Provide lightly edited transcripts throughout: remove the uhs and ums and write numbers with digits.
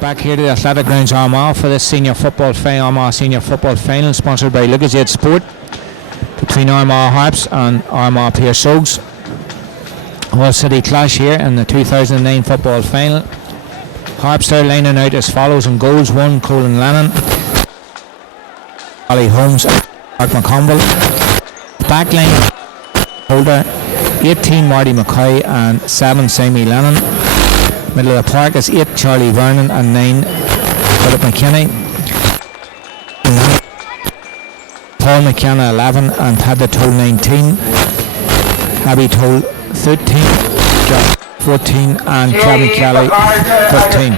Back here to the Athletic Grounds Armagh for this Armagh Senior Football Final, sponsored by Lucas Aid Sport, between Armagh Harps and Armagh Piarsaigh Óga. All City clash here in the 2009 Football Final. Harps are lining out as follows in goals: 1 Colin Lennon, Ali Holmes, Mark McConville. Backline holder 18 Marty McCoy and 7 Sammy Lennon. Middle of the park is 8 Charlie Vernon and 9 Philip McKinney. Paul McKenna 11 and Paddy Toll 19. Abby Toll 13, Josh 14 and Kevin Kelly 15.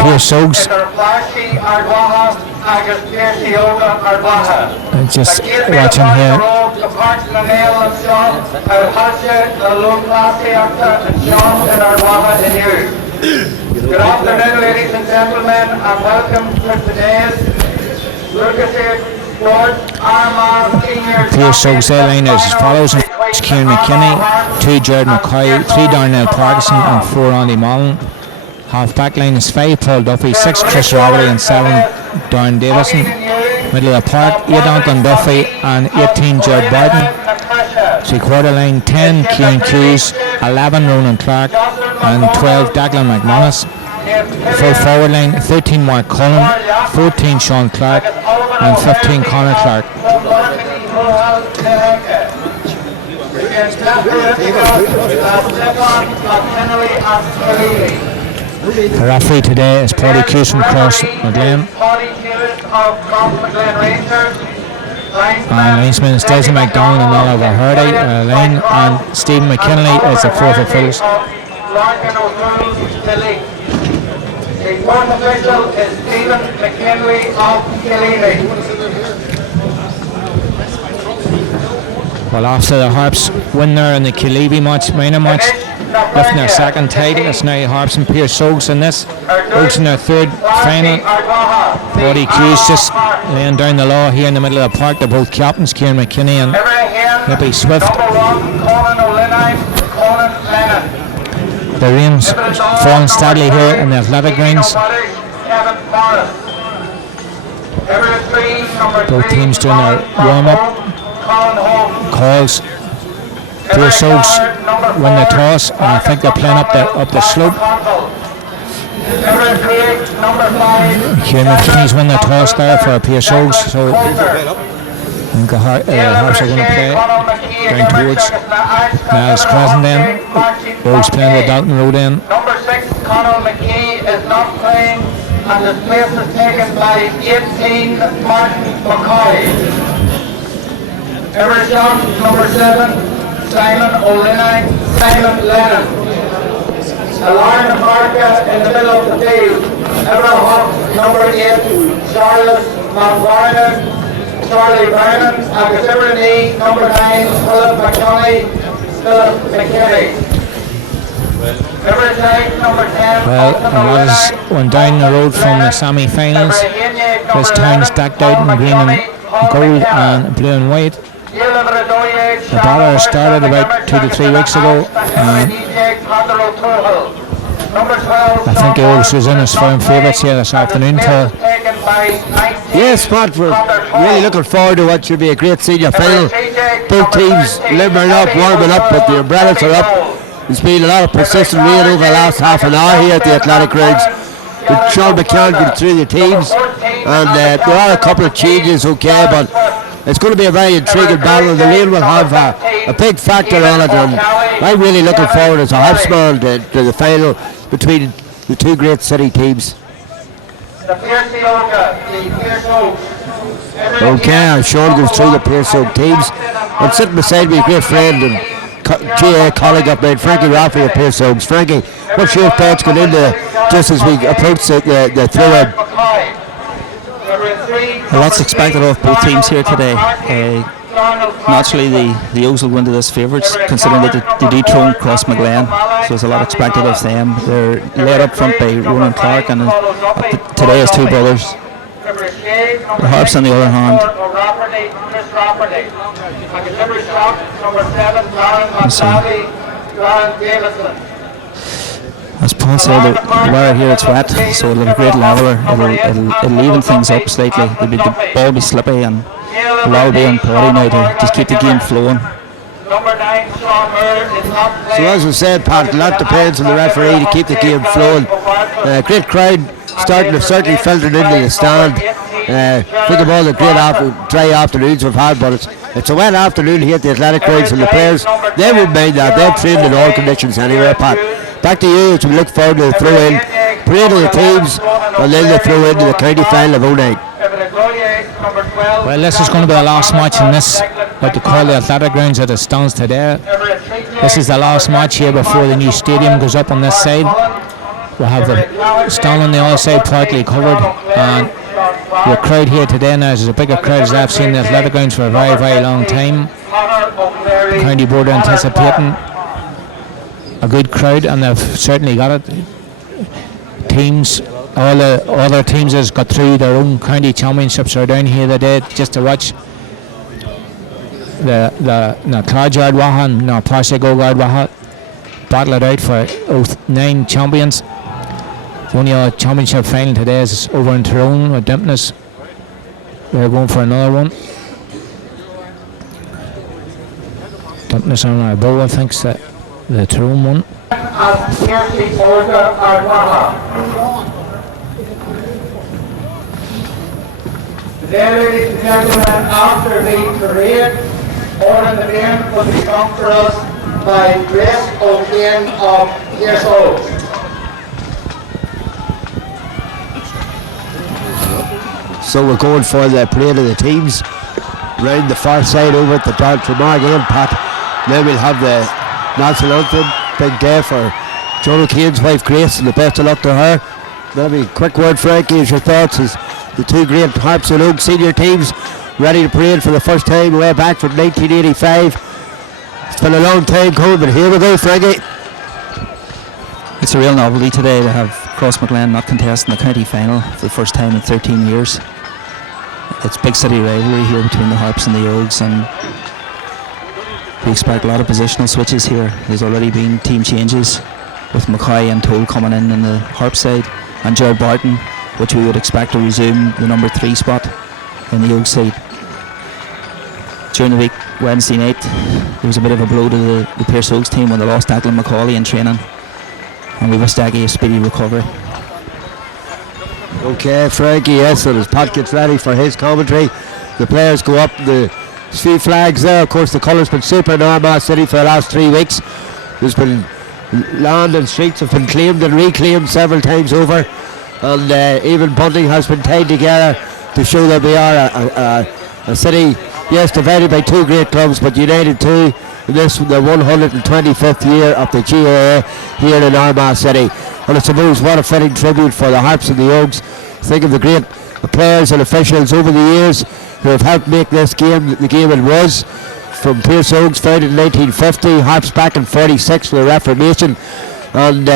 Piarsaigh just watching here. Good afternoon, ladies and gentlemen, and welcome to today's Lucas Aid Sport Armagh Senior. Piarsaigh's line is as follows: Kieran McKinney, 2 Jordan McCoy, 3 Darnell Parkinson and 4 Andy Mullen. Half back line is 5 Paul Duffy, 6 Chris Roberty and 7 Darren Davison. Middle of the park 8 Anton Duffy and 18 Jared Barton. 3/4 line 10 Kieran Hughes, 11 Ronan Clark and 12 Declan McManus. Full forward line 13 Mark Cullen, 14 Sean Clark and 15 Conor Clark. The referee today is Paddy Hughes from Cross McGlen. And linesman is Desmond McDonald and Oliver Hardy. Lane and Stephen McKinley is the fourth official. The fourth official is Stephen McKinley of Killeely. Well, after the Harps win there in the Killeely minor match, lifting their second title, it's now Harps and Piarsaigh in this. Both in their third final. Paddy Hughes just laying down the law here in the middle of the park. They're both captains, Kieran McKinney and Nippy Swift. The rain's falling steadily here in the athletic grounds. Both teams doing their warm-up calls. Piarsaigh win the toss, and I think they're playing up the slope. Kieran McKinney's win the toss there for Piarsaigh, so I think the Harps are going to play down towards Niles Crescent then. Bo's playing the Dalton Road end. Number 6, Conor McKee, is not playing and his place is taken by 18 Martin McCoy. Every shot, number 7, Simon Lennon. Alarm Harka in the middle of the field. Ever Hawk, number 8, Charles Charlie Vernon, and Every number 9, Philip McKinney. Every time, number 10. Well, and as went down the road from the semi-finals, this town stacked out in green and gold and blue and white. The battle started about 2 to 3 weeks ago, and I think he was in his firm favourites here this afternoon. Yes, Pat, we're really looking forward to what should be a great senior final. Both teams limbering up, warming up, but the umbrellas are up. There's been a lot of persistent rain over the last half an hour here at the Athletic Grounds. With Sean McCann going through the teams, and there are a couple of changes, okay, but it's going to be a very intriguing battle. The rain will have a big factor on it, and I'm really looking forward as a Harpsman to the final between the two great city teams. Piarsaigh Óga, the Pearse. Okay, and Sean goes through the Pearse teams. I'm sitting beside me, a great friend and GA colleague of mine, Frankie Rafferty of Pearse. Frankie, what's your thoughts going into just as we approach the throw-in? Well, that's expected of both teams here today. Naturally, the Oaks will go into this favourites, considering that they dethrone Cross McGlen, so there's a lot expected of them. They're led up front by Ronan Clark, and today is two brothers. The Harps, on the other hand, as Paul said, the weather here it's wet, so it'll have a great leveler. It'll even things up slightly. The ball will be slippy, and the law will be on Paddy now to just keep the game flowing. So as we said, Pat, a lot depends on the referee to keep the game flowing. Great crowd certainly filtered into the stand. Think of all the great dry afternoons we've had, but it's a wet afternoon here at the Athletic Grounds, and the players, they won't mind that. They've trained in all conditions anyway, Pat. Back to you as we look forward to the throw-in, parade of the teams, and then the throw-in to the county final of 09. Well, this is going to be the last match in this, what they call the Athletic Grounds as it stands today. This is the last match here before the new stadium goes up on this side. We'll have the stand on the other side partly covered, and the crowd here today now is a bigger crowd as I've seen the Athletic Grounds for a very, very long time. The county board are anticipating a good crowd, and they've certainly got it. Teams, all the other teams has got through their own county championships are down here today just to watch the Clodgard Waha and Piarsaigh Óga Waha battle it out for 9 champions. The only other championship final today is over in Tyrone with Dimpness. They're going for another one. Dimpness on our bow, I think, is the Tyrone one. Piarsaigh Óga Waha. Today, ladies and gentlemen, after the parade, order the game will be sung for us by Grace O'Kane of Piarsaigh. So we're going for the parade of the teams round the far side over at the Armagh game, Pat. Then we'll have the national anthem, big day for John O'Kane's wife Grace, and the best of luck to her. That'll be a quick word, Frankie, as your thoughts as the two great Harps and Oaks senior teams ready to parade for the first time way back from 1985. It's been a long time coming, but here we go, Frankie. It's a real novelty today to have Cross McGlen not contesting the county final for the first time in 13 years. It's big city rivalry here between the Harps and the Oaks, and we expect a lot of positional switches here. There's already been team changes with McCoy and Toll coming in the Harp side, and Gerard Barton, which we would expect to resume the number 3 spot in the Oak side. During the week, Wednesday night, there was a bit of a blow to the Pearse Oaks team when they lost Declan McCauley in training, and we wish Daggy a speedy recovery. Okay, Frankie, yes, and as Pat gets ready for his commentary, the players go up, the three flags there. Of course, the colour's been super in Armagh City for the last 3 weeks. There's been land and streets have been claimed and reclaimed several times over. and even bunting has been tied together to show that we are a city, yes, divided by two great clubs, but united too. This the 125th year of the GAA here in Armagh City, and I suppose what a fitting tribute for the Harps and the Ógs. Think of the great players and officials over the years who have helped make this game the game it was. From Pearse Ógs, founded in 1950, Harps back in 46 with the Reformation, and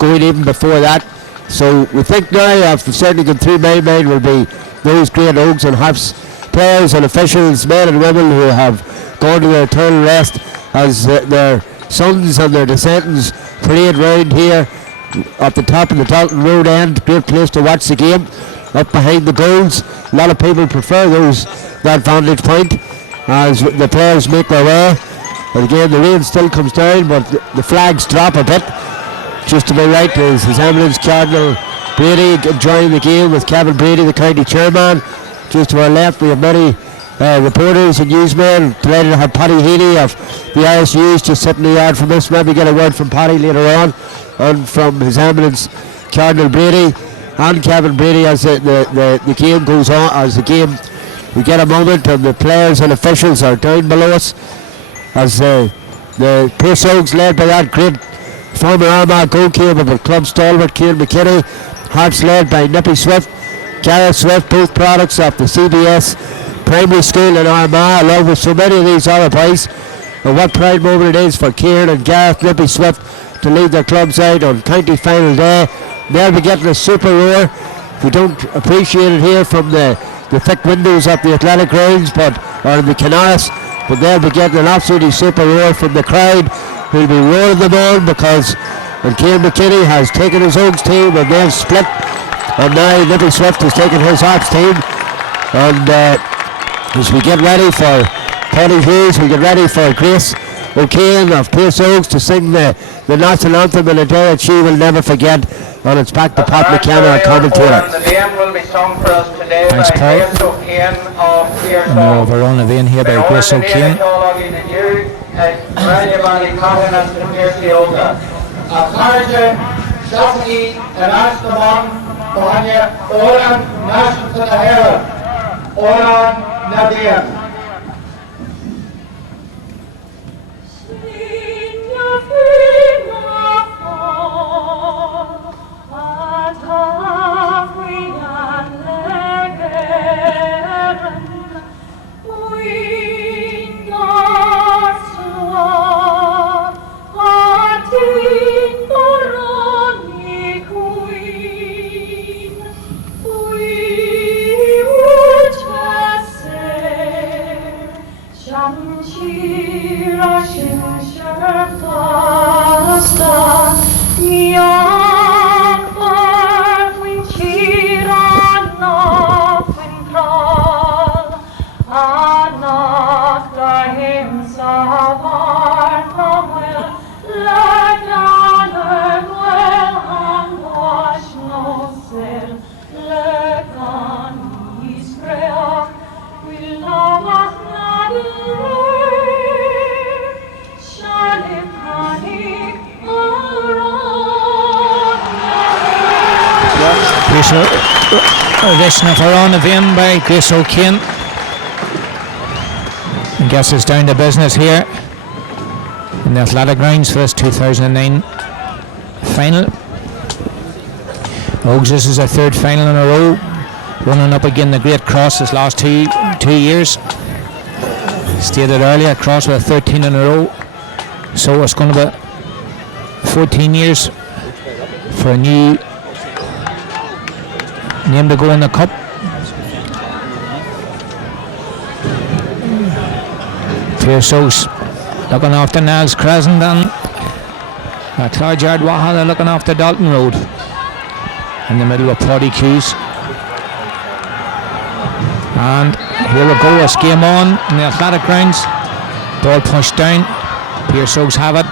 going even before that. So we think now, certainly going through my mind, will be those great Ógs and Harps players and officials, men and women who have gone to their eternal rest, as their sons and their descendants parade round here at the top of the Dalton Road end. Great place to watch the game, up behind the goals. A lot of people prefer that vantage point as the players make their way. And again, the rain still comes down, but the flags drop a bit. Just to my right is His Eminence Cardinal Brady enjoying the game with Kevin Brady, the county chairman. Just to our left we have many reporters and newsmen. Delighted to have Paddy Heaney of the Irish News just sitting in the yard from us. Maybe get a word from Paddy later on, and from His Eminence Cardinal Brady and Kevin Brady as the game goes on. As the game, we get a moment, and the players and officials are down below us as the Pearse Ógs, led by that great former Armagh goalkeeper but club stalwart Ciarán McKinney. Harps led by Nippy Swift, Gareth Swift, both products of the CBS primary school in Armagh, along with so many of these other boys. And what pride moment it is for Ciarán and Gareth Nippy Swift to lead their clubs out on county final day. They'll be getting a super roar. We don't appreciate it here from the thick windows of the athletic grounds, or in the Canaris, but they'll be getting an absolutely super roar from the crowd, who'll be roaring them on, because Ciarán McKinney has taken his own team and they've split, and now Nippy Swift has taken his Harps team. And as we get ready for Paddy Hughes, we get ready for Grace O'Kane of Pearse Ógs to sing the national anthem in a day that she will never forget. And it's back to Pat McKenna, our commentator. The game will be sung for us today. Thanks, by Paul. Grace O'Kane of Pearse No, Óga. we're on the vein here by Grace O'Kane. Piarsaigh Óga. Carriage, Shafty, and Ashtabon, Bahanya, Oran, National to the Hera, Oran, Nadia. Audition of her on the vein by Grace O'Kane. I guess it's down to business here in the athletic grounds for this 2009 final. Ógs, this is their third final in a row, running up again the Great Cross this last two years. Stated earlier, Cross with 13 in a row, so it's going to be 14 years for a new name to go in the cup. Pearse Ógs looking after Niles Crescent, and Clodgyard Wahala looking after Dalton Road in the middle of Paddy Hughes. And here we go, it's game on in the athletic grounds. Ball pushed down, Pearse Ógs have it.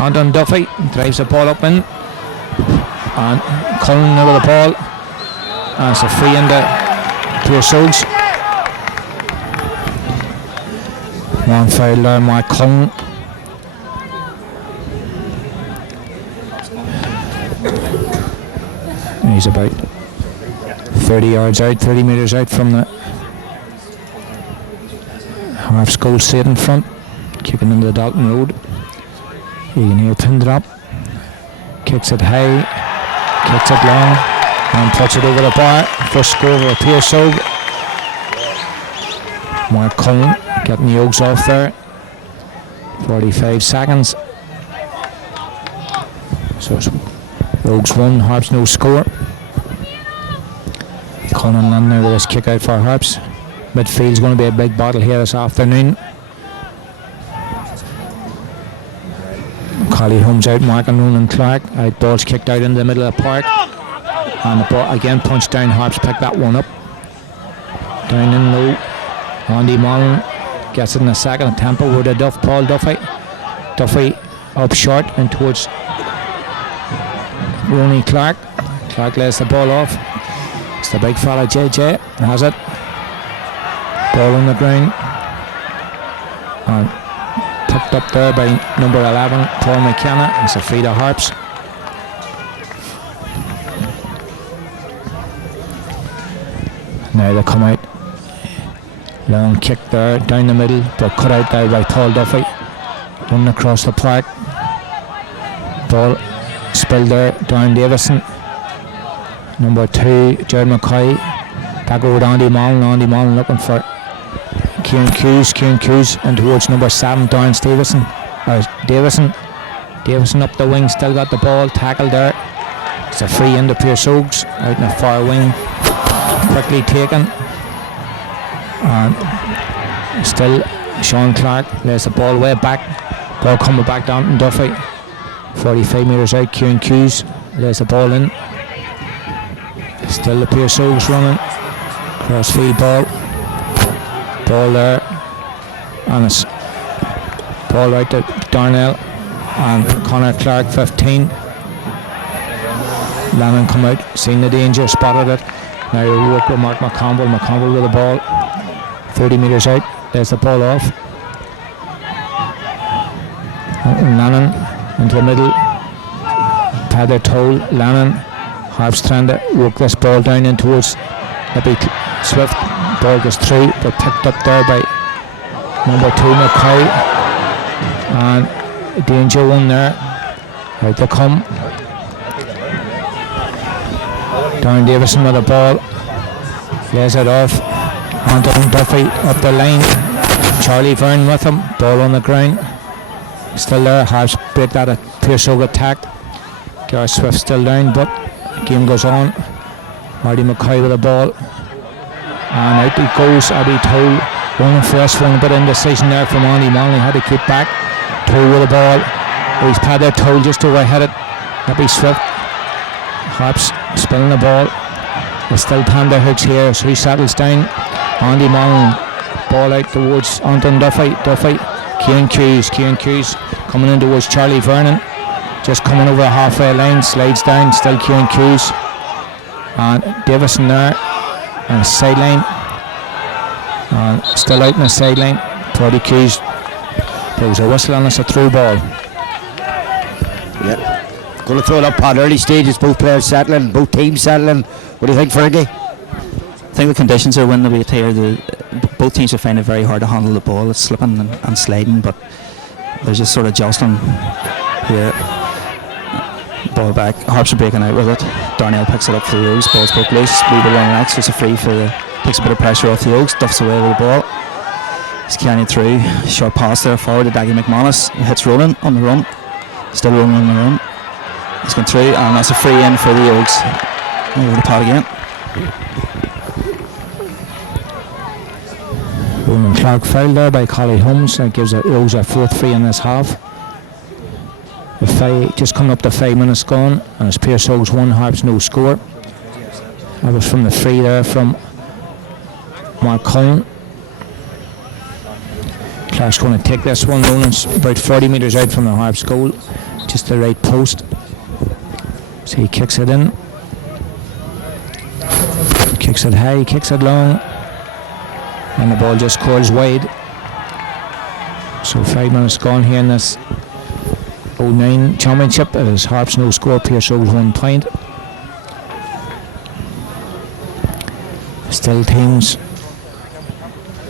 Anton Duffy drives the ball up in, and Cullen over the ball. And it's a free into Pearse Ógs. One foul there, Mark Cullen. He's about 30 yards out, 30 metres out from the Harps goal straight in front, kicking into the Dalton Road. You can hear a pin drop, kicks it high, kicks it long, and puts it over the bar. First score over Piarsaigh Óga. Mark Cullen getting the Oaks off there. 45 seconds. So it's Oaks 1, Harps no score. Cullen landing with this kick out for Harps. Midfield's going to be a big battle here this afternoon. Collie Holmes out marking Ronan Clark. Out ball's kicked out into the middle of the park. And the ball again punched down. Harps pick that one up. Down in low. Andy Mullen gets it in the second attempt over to Paul Duffy. Duffy up short and towards Ronnie Clark. Clark lays the ball off. It's the big fella JJ has it. Ball on the ground. And picked up there by number 11 Paul McKenna. It's a free to Harps. Now they come out. Long kick there down the middle, but cut out there by Paul Duffy. Running across the park. Ball spilled there. Darren Davison. Number 2 Jared McCoy. Back over to Andy Mullen. Andy Mullen looking for Kieran Hughes. Kieran Hughes and towards number 7 Darren Davison. Davison up the wing, still got the ball. Tackled there. It's a free into Piarsaigh Óga out in the far wing. Quickly taken. And still Sean Clark lays the ball way back. Ball coming back down to Duffy. 45 metres out. Kieran Hughes lays the ball in. Still the Piarsaigh Óga running. Crossfield ball. Ball there. And it's ball right to Darnell. And Conor Clark 15. Lannon come out, seen the danger, spotted it. Now we work with Mark McConville. McConville with the ball. 30 metres out. There's the ball off. Lannon into the middle. Padder Toll. Lannon. Harps trying to work this ball down in towards maybe Swift. Ball goes through, but picked up there by number 2 McCoy. And danger one there. Out they come. Darren Davison with the ball. Lays it off. Anton Duffy up the line. Charlie Byrne with him. Ball on the ground. Still there. Harps break that at Piarsaigh Óga attack. Gareth Swift still down, but the game goes on. Marty McCoy with the ball. And out he goes. Abby Toll running for this one. A bit of indecision there from Andy Mullen. He had to keep back. Toll with the ball. He's Padder Toll just overhead it. Abby Swift. Harps spilling the ball. There's still Panda Hooks here, so he settles down. Andy Mullen. Ball out towards Anton Duffy. Kieran Hughes coming in towards Charlie Vernon. Just coming over the halfway line. Slides down. Still Kieran Hughes. And Davison there. And a sideline. And still out in the sideline. Brody Hughes blows a whistle and it's a through ball. Yeah. Going to throw it up at early stages. Both players settling. Both teams settling. What do you think, Frankie? I think the conditions are winning a bit here. Both teams are finding it very hard to handle the ball. It's slipping and sliding, but they're just sort of jostling here. Ball back. Harps are breaking out with it. Darnell picks it up for the Oaks. Ball's broke loose. We will run next. It's a free for the. Takes a bit of pressure off the Oaks. Duffs away with the ball. He's carrying through. Short pass there forward to Daggy McManus. He hits Ronan on the run. Still Ronan on the run. He's gone through, and that's a free in for the Oaks. Over the pot again. Ronan Clark fouled there by Collie Holmes. That gives the Oaks a 4th free in this half. Just coming up to 5 minutes gone, and it's Piarsaigh Óga's 1, Harps no score. That was from the free there from Mark Cullen. Clark's going to take this one. Ronan's about 40 metres out from the Harps goal, just the right post. So he kicks it in. Kicks it high, kicks it long. And the ball just curls wide. So 5 minutes gone here in this 09 championship. It is Harps no score, Piarsaigh Óga's 1 point. Still teams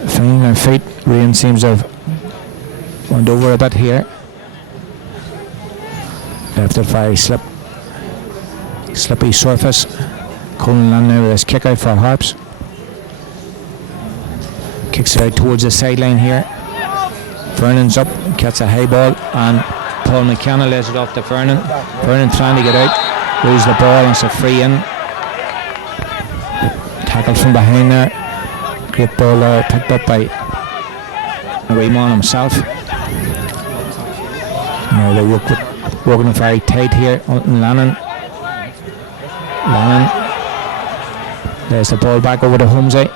finding their feet. Rain seems to have went over a bit here. Left it very slippy surface. Colin Landner with his kick out for Harps. Kicks it out towards the sideline here. Vernon's up, gets a high ball, and Paul McKenna lays it off to Vernon. Vernon trying to get out, loses the ball, and it's a free in. Tackle from behind there. Great ball there, picked up by Raymond himself. Now they're working very tight here. Alton Lannon lays the ball back over to Holmesy.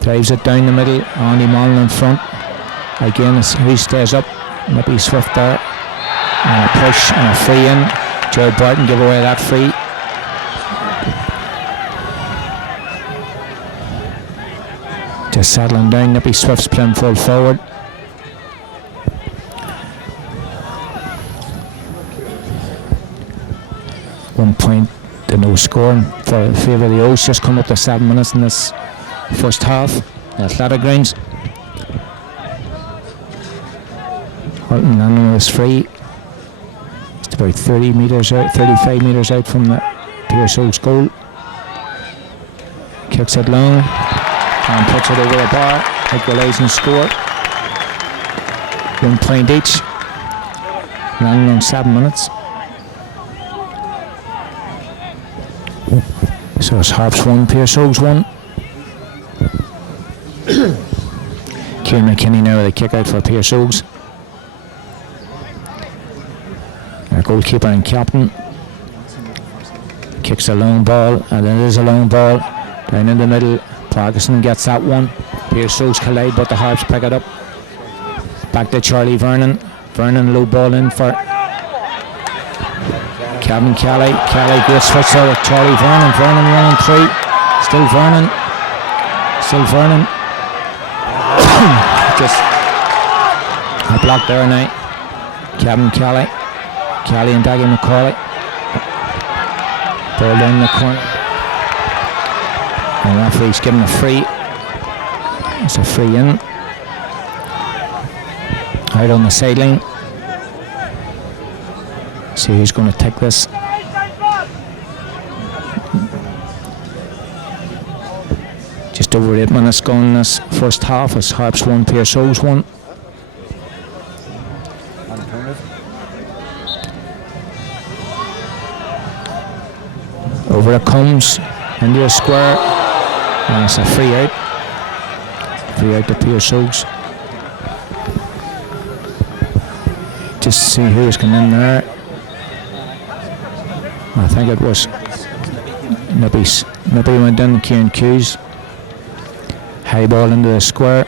Drives it down the middle. Andy Mullen in front. Again, he stays up. Maybe Swift there. And a push and a free in. Jared Barton give away that free. Just settling down. Nippy Swift's playing full forward. One point to no scoring for favour of the O's. Just come up to 7 minutes in this first half. The Athletic grounds. Alton Lannon was free. It's about 30 metres out, 35 metres out from the Pearse Oaks goal. Kicks it long and puts it over the bar. Equalising score. 1 point each. Lannon on 7 minutes. So it's Harps 1, Pearse Oaks 1. Kieran McKinney now with a kick out for Pearse Oaks. Our goalkeeper and captain kicks a long ball, and it is a long ball down in the middle. Parkinson gets that one. Pearse Oaks collide, but the Harps pick it up. Back to Charlie Vernon. Vernon low ball in for Kevin Kelly. Kelly great switch there with Charlie Vernon. Vernon running through. Still Vernon. Just a block there now. Kevin Kelly. Kelly and Daggy McCauley. Ball down the corner. And referee's giving a free. It's a free in. Out on the sideline. See who's going to take this. Just over 8 minutes gone in this first half. It's Harps 1, Pearse Oaks 1. Over it comes into a square, and it's a free out. Free out to Pearse Oaks. Just see who's coming in there. I think it was Nippy went in, Kieran Hughes. High ball into the square.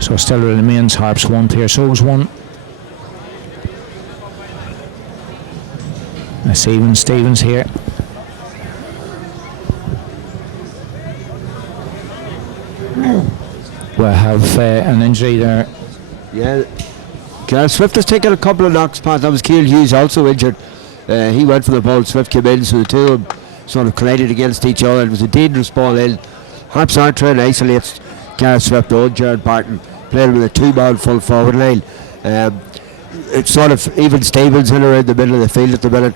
So it still remains Harps 1, Pearse Oaks 1. Stevens here. We'll have an injury there. Yeah, Gareth Swift has taken a couple of knocks past. That was Kieran Hughes also injured. He went for the ball, Swift came in, so the two of them sort of collided against each other. It was a dangerous ball in. Harps aren't trying to isolate Gareth Swift or Jared Barton, playing with a 2-man full forward line. It's sort of even Stevens in around the middle of the field at the minute.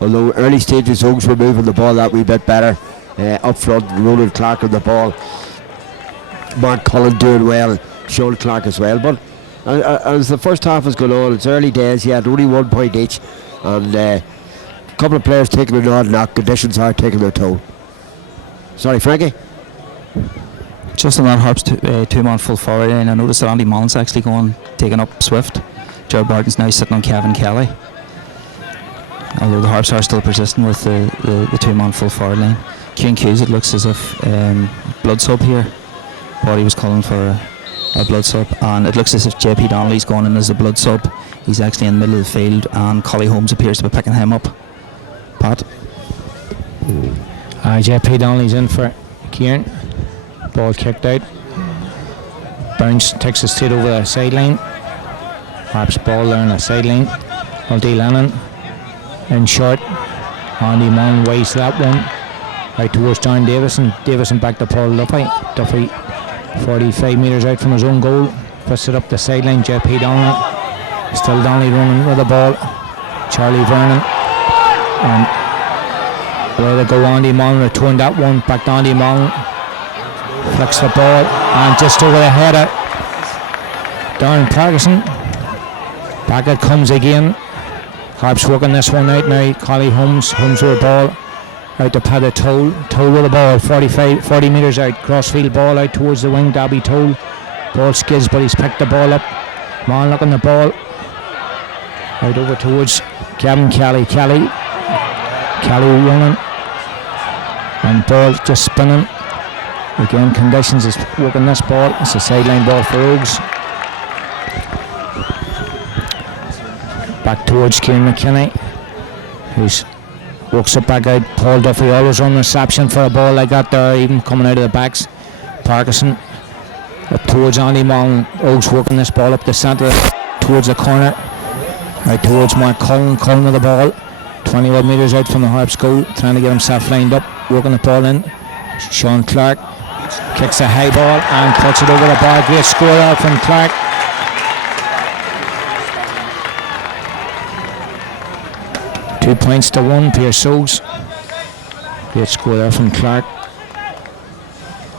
Although early stages Oaks were moving the ball that wee bit better. Up front, Roland Clark on the ball. Mark Cullen doing well, Sean Clark as well. But as the first half has gone on, it's early days, yeah, only 1 point each. And a couple of players taking an odd knock, conditions are taking their toll. Sorry, Frankie? Just on that Harps 2-man full forward line, I noticed that Andy Mullen's actually taking up Swift. Jared Barton's now sitting on Kevin Kelly. Although the Harps are still persistent with the 2-man full forward line. Kieran Hughes, it looks as if blood sub here. Body was calling for a blood sub, and it looks as if JP Donnelly's gone in as a blood sub. He's actually in the middle of the field, and Collie Holmes appears to be picking him up. Pat? JP Donnelly's in for Kieran. Ball kicked out. Bounce takes it straight over the sideline. Harps ball there on the sideline. Ulti Lennon in short. Andy Mullen waits that one. Out towards John Davison. Davison back to Paul Duffy. Duffy 45 metres out from his own goal. Puts it up the sideline. JP Donnelly. Still Donnelly running with the ball. Charlie Vernon. And where they go, Andy Mullen returned that one. Back to Andy Mullen. Flicks the ball. And just over the head of Darren Parkinson. Back it comes again. Harps working this one out now. Collie Holmes with the ball. Out to Paddy Toll with the ball, 40 metres out, crossfield ball out towards the wing, Dabby Toll. Ball skids, but he's picked the ball up. Man looking the ball. Out over towards Kevin Kelly. Kelly running. And ball just spinning. Again, Conditions is working this ball. It's a sideline ball for Oaks. Back towards Kieran McKinney, who's works it back out. Paul Duffy always on reception for a ball like that there, even coming out of the backs. Parkinson up towards Andy Mullen. Oaks working this ball up the centre towards the corner. Out towards Mark Cullen with the ball. 21 metres out from the Harps goal, trying to get himself lined up, working the ball in. Sean Clark kicks a high ball and puts it over the bar. Great score out from Clark. Two points to 1, Pearse Óga. Great score there from Clark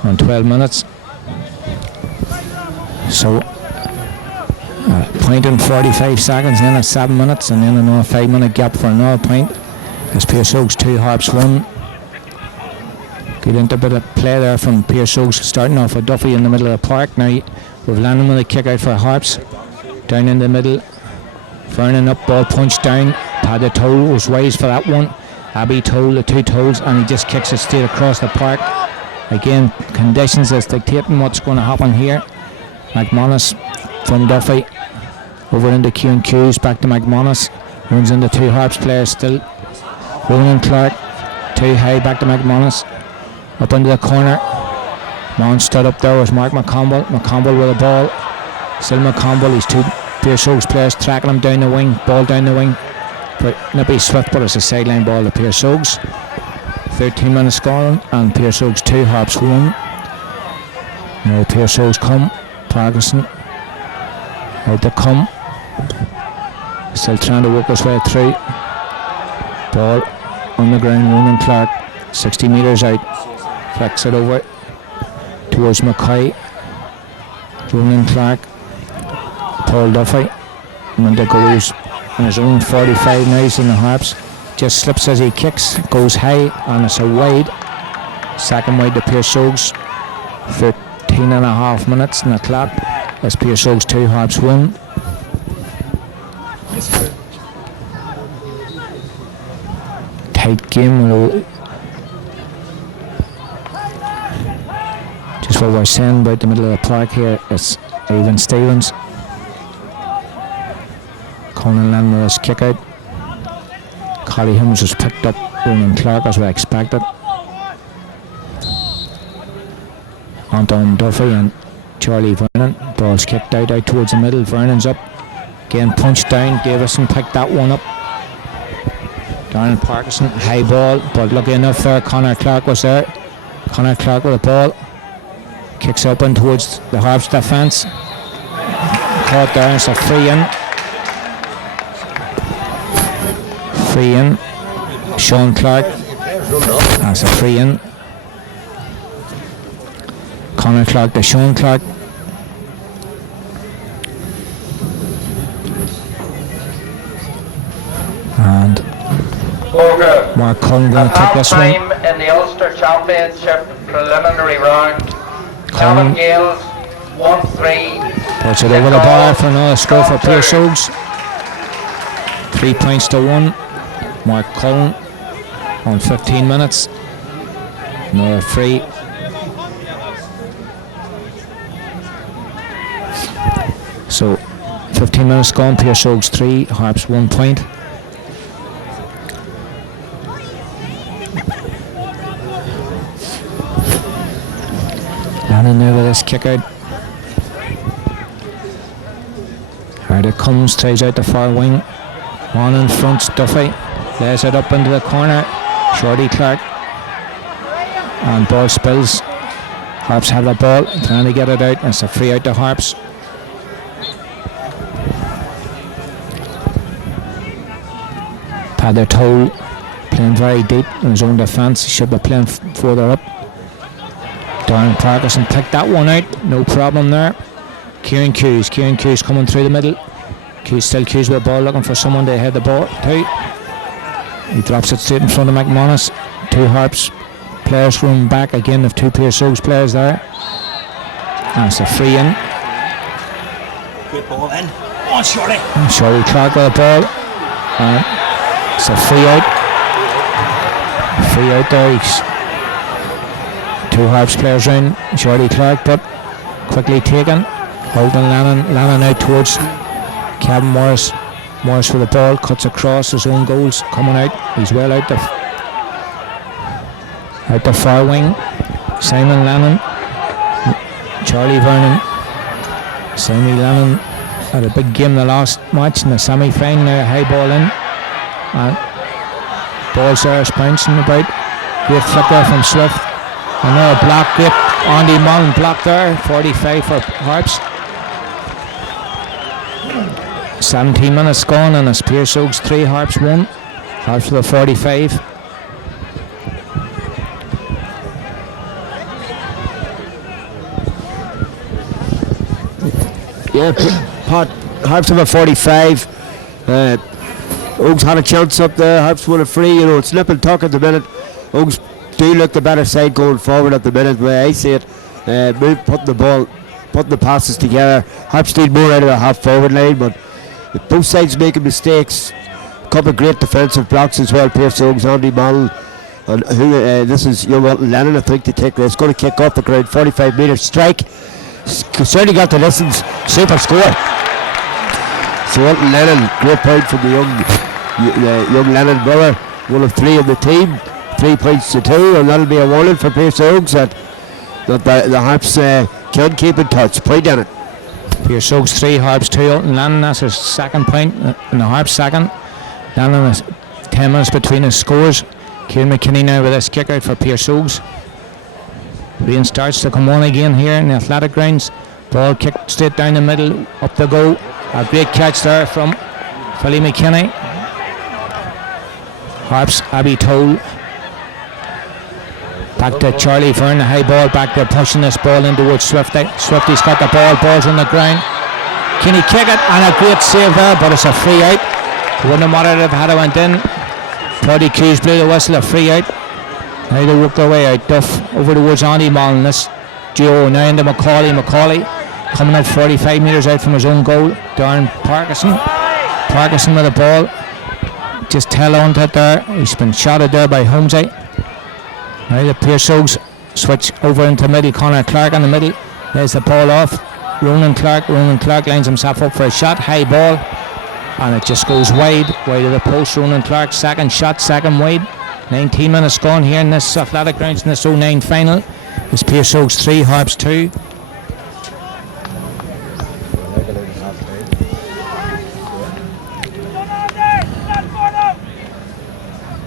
on 12 minutes. So, point in 45 seconds, then at 7 minutes, and then another 5 minute gap for another point. As Pearse Óga 2, Harps 1. Good into a bit of play there from Pearse Óga, starting off with Duffy in the middle of the park. Now we've landed with a kick out for Harps. Down in the middle. Vernon up, ball punched down. Paddy Toll was wise for that one. Abby Toll, the 2 tolls, and he just kicks it straight across the park. Again, Conditions is dictating what's going to happen here. McManus from Duffy over into Q&Q's, back to McManus. Runs into 2 Harps players still. Ronan Clark, too high, back to McManus. Up into the corner. Man stood up there was Mark McConville. McConville with the ball. Still McConville, he's 2 Pearse Óga players tracking him down the wing. Ball down the wing. But Nippy Swift, but it's a sideline ball to Pearse Óga. 13 minutes gone, and Pearse Óga 2, Harps 1. Now Pearse Óga come. Parkinson. Out to come. Still trying to work his way through. Ball on the ground, Ronan Clark. 60 metres out. Flicks it over towards McCoy. Ronan Clark. Paul Duffy. And the goes on his own 45 now in the Harps. Just slips as he kicks, goes high, and it's a wide. Second wide to Pearse Óga. 13 and a half minutes in the clock. As Pearse Óga 2, Harps 1. Tight game. Just what we're saying about the middle of the park here, it's Evan Stevens. Conan Landmer's kick out. Collie Holmes was picked up. Ronan Clark as we expected. Anton Duffy and Charlie Vernon. Ball's kicked out towards the middle. Vernon's up. Again punched down. Davison picked that one up. Darren Parkinson, high ball, but lucky enough there, Connor Clark was there. Connor Clark with the ball. Kicks up in towards the Harps defence. Caught there, it's a free in. Free in. Sean Clark. That's a free in. Connor Clark to Sean Clark. And Mark Cullen going to take this one. In the Ulster Championship preliminary round, Cullen Gales 1-3. Puts it over the bar for another score for Pearse Óga. 3 points to 1. Mark Cullen on 15 minutes. Another free. So 15 minutes gone, Pearse Óga 3, Harps 1 point. And in there with this kick out. Right, it comes, tries out the far wing. One in front, Duffy. lays it up into the corner. Shorty Clark. And ball spills. Harps have the ball, trying to get it out. It's a free out to Harps. Padder Toll playing very deep in his own defence. He should be playing further up. Darren Parkinson picked that one out, no problem there. Kieran Hughes coming through the middle. Hughes with the ball, looking for someone to head the ball to. He drops it straight in front of McManus. 2 Harps players run back again of 2 Piarsaigh players there. And it's a free in. Good ball in. On Shorty. Shorty Clark with the ball. And it's a free out. Free out there. 2 Harps players in. Shorty Clark, but quickly taken. Holding Lannon out towards Kevin Morris. Morris for the ball, cuts across his own goals, coming out. He's well out the far wing. Simon Lannon, Charlie Vernon. Simon Lannon had a big game the last match in the semi-final. Now a high ball in. And balls there is bouncing about. Great flick there from Swift. And now a block, great Andy Mullen block there. 45 for Harps. 17 minutes gone, and it's Piarsaigh's 3, Harps 1. Harps for the 45. Yeah, Pat, Harps have a 45. Oaks had a chance up there. Harps won a free. You know, it's nip and tuck at the minute. Oaks do look the better side going forward at the minute, where I see it. Putting the passes together. Harps need more out of the half forward line, but both sides making mistakes. A couple of great defensive blocks as well. Piarsaigh, Andy Mullen, and this is young Lennon, I think, to take. It's going to kick off the ground. 45 metre strike. Certainly got the distance. Super score. So Lennon, great point from the young Lennon brother. One of 3 in the team. 3 points to 2, and that'll be a warning for Piarsaigh that the Harps can keep in touch. Point on it. Piarsaigh's 3, Harps 2. Elton Lannon, that's his second point, and the Harps second. Lannon is 10 minutes between his scores. Kieran McKinney now with this kick out for Piarsaigh's. Rain starts to come on again here in the athletic grounds. Ball kicked straight down the middle, up the goal. A great catch there from Philly McKinney. Harps, Abby Toll. Back to Charlie Verne, the high ball back there, pushing this ball in towards Swifty. Swifty's got the ball's on the ground. Can he kick it? And a great save there, but it's a free out. Wouldn't have mattered if it had went in. Paddy Hughes blew the whistle, a free out. Now they work their way out. Duff over towards Andy Mullen. This duo now into Macaulay coming up 45 metres out from his own goal. Darren Parkinson with the ball. Just tail on to it there. He's been shotted there by Holmesy. Now the Piarsaighs switch over into middle. Conor Clark in the middle. There's the ball off. Ronan Clark lines himself up for a shot. High ball. And it just goes wide of the post. Ronan Clark, second shot, second wide. 19 minutes gone here in this athletic grounds in this 09 final. It's Piarsaigh's 3, Harps 2.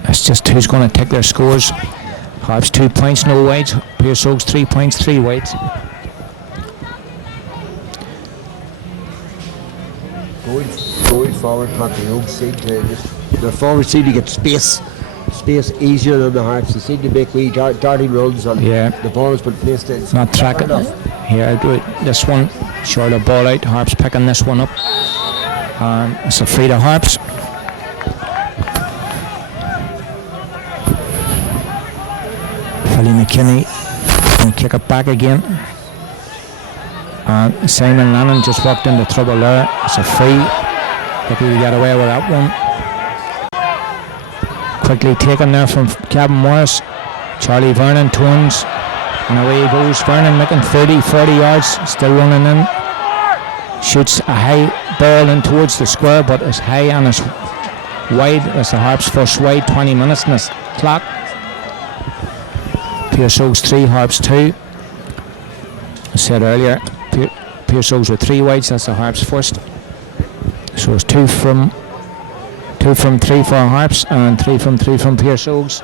It's just who's going to take their scores. Harps 2 points, no wides. Piarsaigh's 3 points, 3 wides. Going forward, the forwards seem to get space easier than the Harps. They seem to make wee darting runs on the ball has been placed in. Not tracking here. This one, short of ball out. Harps picking this one up. It's a free to Harps. Philly McKinney can kick it back again. And Simon Lannon just walked into trouble there. It's a free. Lucky we got away with that one. Quickly taken there from Kevin Morris. Charlie Vernon turns and away he goes. Vernon making 30-40 yards, still running in. Shoots a high ball in towards the square, but it's high and it's wide. That's the Harps first wide. 20 minutes in this clock. Piarsaigh's 3, Harps 2. I said earlier, Piarsaigh's with 3 wides. That's the Harps first. So it's 2 2 from 3 for Harps and 3 from 3 from Piarsaigh Óga.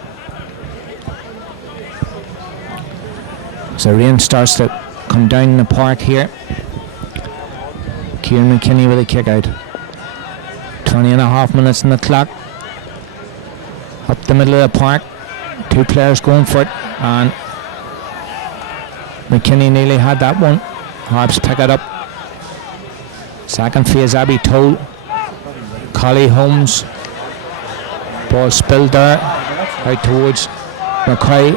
So rain starts to come down in the park here. Kieran McKinney with a kick out. 20.5 minutes on the clock. Up the middle of the park. 2 players going for it, and McKinney nearly had that one. Harps pick it up. Second phase, Abby Toll. Collie Holmes. Ball spilled there. Out towards McCoy.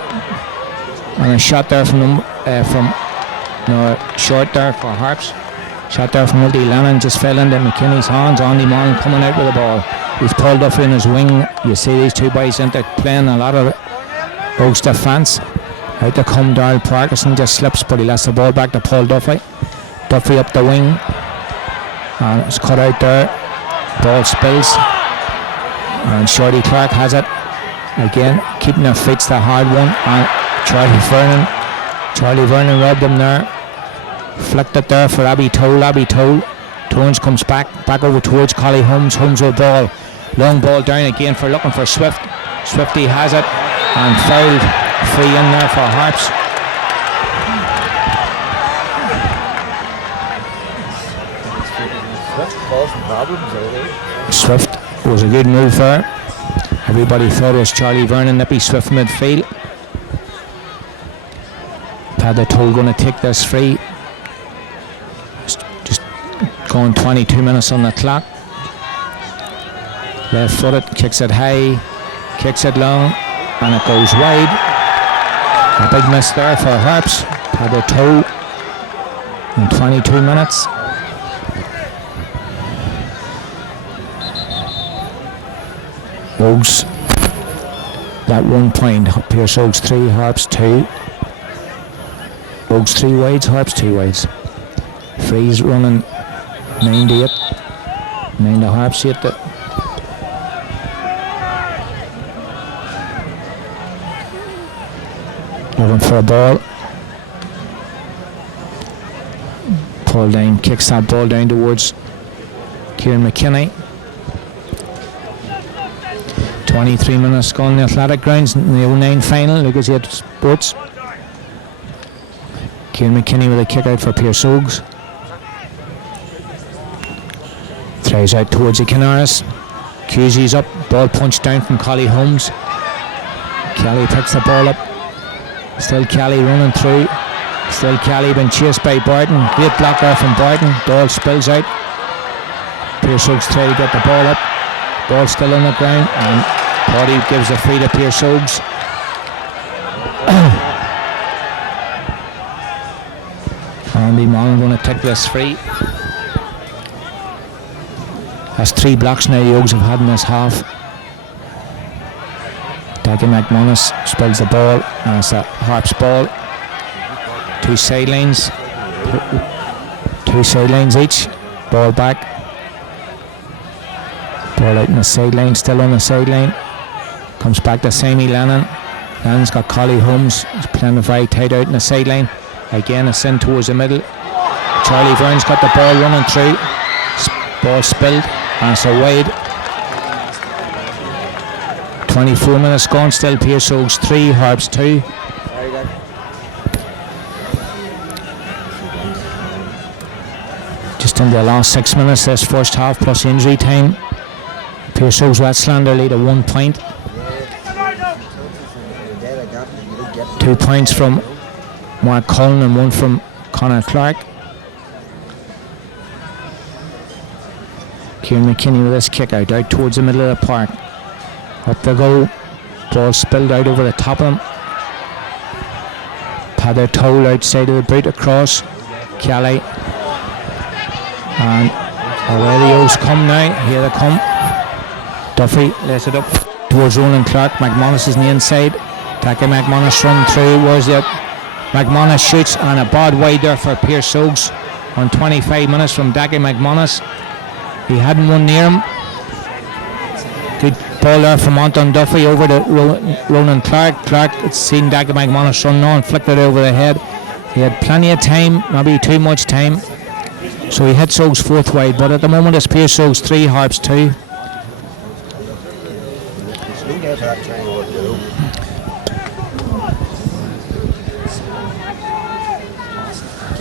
And a shot there from short there for Harps. Shot there from Wildy Lennon, just fell into McKinney's hands. Andy Mullen coming out with the ball. He's pulled up in his wing. You see these two boys into playing a lot of Oaks defence. Out to come Darrell Parkinson, just slips, but he lets the ball back to Paul Duffy. Duffy up the wing. And it's cut out there. Ball spills. And Shorty Clark has it. Again, keeping their feet's the hard one. And Charlie Vernon robbed him there. Flicked it there for Abby Toll. Tones comes back over towards Collie Holmes. Holmes with ball. Long ball down again for looking for Swift. Swifty has it and fouled. Free in there for Harps. Swift was a good move there. Everybody thought it was Charlie Vernon, Nippy Swift midfield. Paddy Toll going to take this free. Just going 22 minutes on the clock. Left footed, kicks it high, kicks it long, and it goes wide. A big miss there for Harps. Paddy Toll in 22 minutes. Ógs that 1 point. Pearse Ógs 3, Harps 2. Ógs 3 wides, Harps 2 wides. Freeze running 9 to 8. 9 to Harps 8 to. Looking for a ball. Paul Dane kicks that ball down towards Kieran McKinney. 23 minutes gone in the athletic grounds in the 09 final. Lucas 8 Sports. Kieran McKinney with a kick out for Piarsaigh Óga. Throws out towards the Canaris. Cusey's up. Ball punched down from Collie Holmes. Kelly picks the ball up. Still Kelly running through. Still Kelly been chased by Barton. Great block there from Barton. Ball spills out. Piarsaigh Óga try to get the ball up. Ball still on the ground, and Paddy gives the free to Piarsaigh Óga. Andy Mullen going to take this free. That's 3 blocks now the Ógs have had in this half. Daggy McManus spills the ball, and it's a Harps ball. 2 sidelines. 2 sidelines each. Ball back. Ball out in the sideline, still on the sideline. Comes back to Sammy Lennon. Lennon's got Collie Holmes. He's playing very tight out in the sideline. Again, it's in towards the middle. Charlie Vern's got the ball running through. Ball spilled, and it's a wide. 24 minutes gone, still Piarsaigh Óga 3, Harps 2. Just in the last 6 minutes this first half plus injury time. Piarsaigh Óga's Westlander lead at 1 point. 2 points from Mark Cullen and 1 from Conor Clark. Kieran McKinney with this kick out towards the middle of the park. Up the goal. Ball spilled out over the top of him. Paddy Toll outside of the boot across. Kelly. And away the O's come now. Here they come. Duffy lets it up towards Ronan Clark. McManus is on the inside. Daggy McManus run through. Where's it? McManus shoots, and a bad wide there for Piarsaigh Óga on 25 minutes from Daggy McManus. He hadn't one near him. Good ball there from Anton Duffy over to Ronan Clark. Clark had seen Daggy McManus run on, flicked it over the head. He had plenty of time, maybe too much time. So he hits Óga's 4th wide, but at the moment it's Piarsaigh Óga's 3, Harps 2.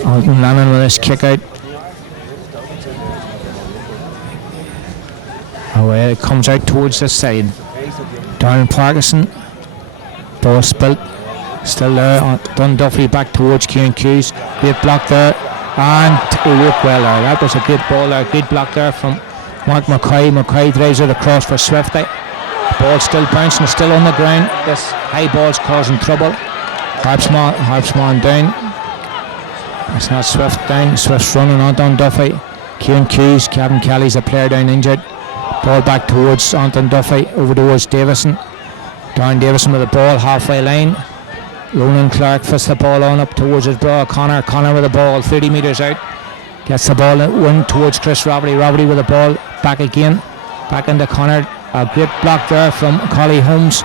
Alton Lannon with this kick out. Away it comes out towards this side. Darren Parkinson. Ball spilt. Still there. Dunduffy back towards Kieran Hughes. Great block there. And it worked well there. That was a good ball there. Good block there from Mark Mackay. Mackay drives it across for Swifty. Ball still bouncing, still on the ground. This high ball's causing trouble. Harpsman down. It's not Swift down. Swift's running on Dunduffy. Kieran Hughes. Kevin Kelly's a player down injured. Ball back towards Anton Duffy. Over towards Davison. Darren Davison with the ball halfway line. Ronan Clark fists the ball on up towards his brother Connor. Connor with the ball 30 metres out. Gets the ball in towards Chris Roberty. Roberty with the ball back again. Back into Connor. A great block there from Collie Holmes.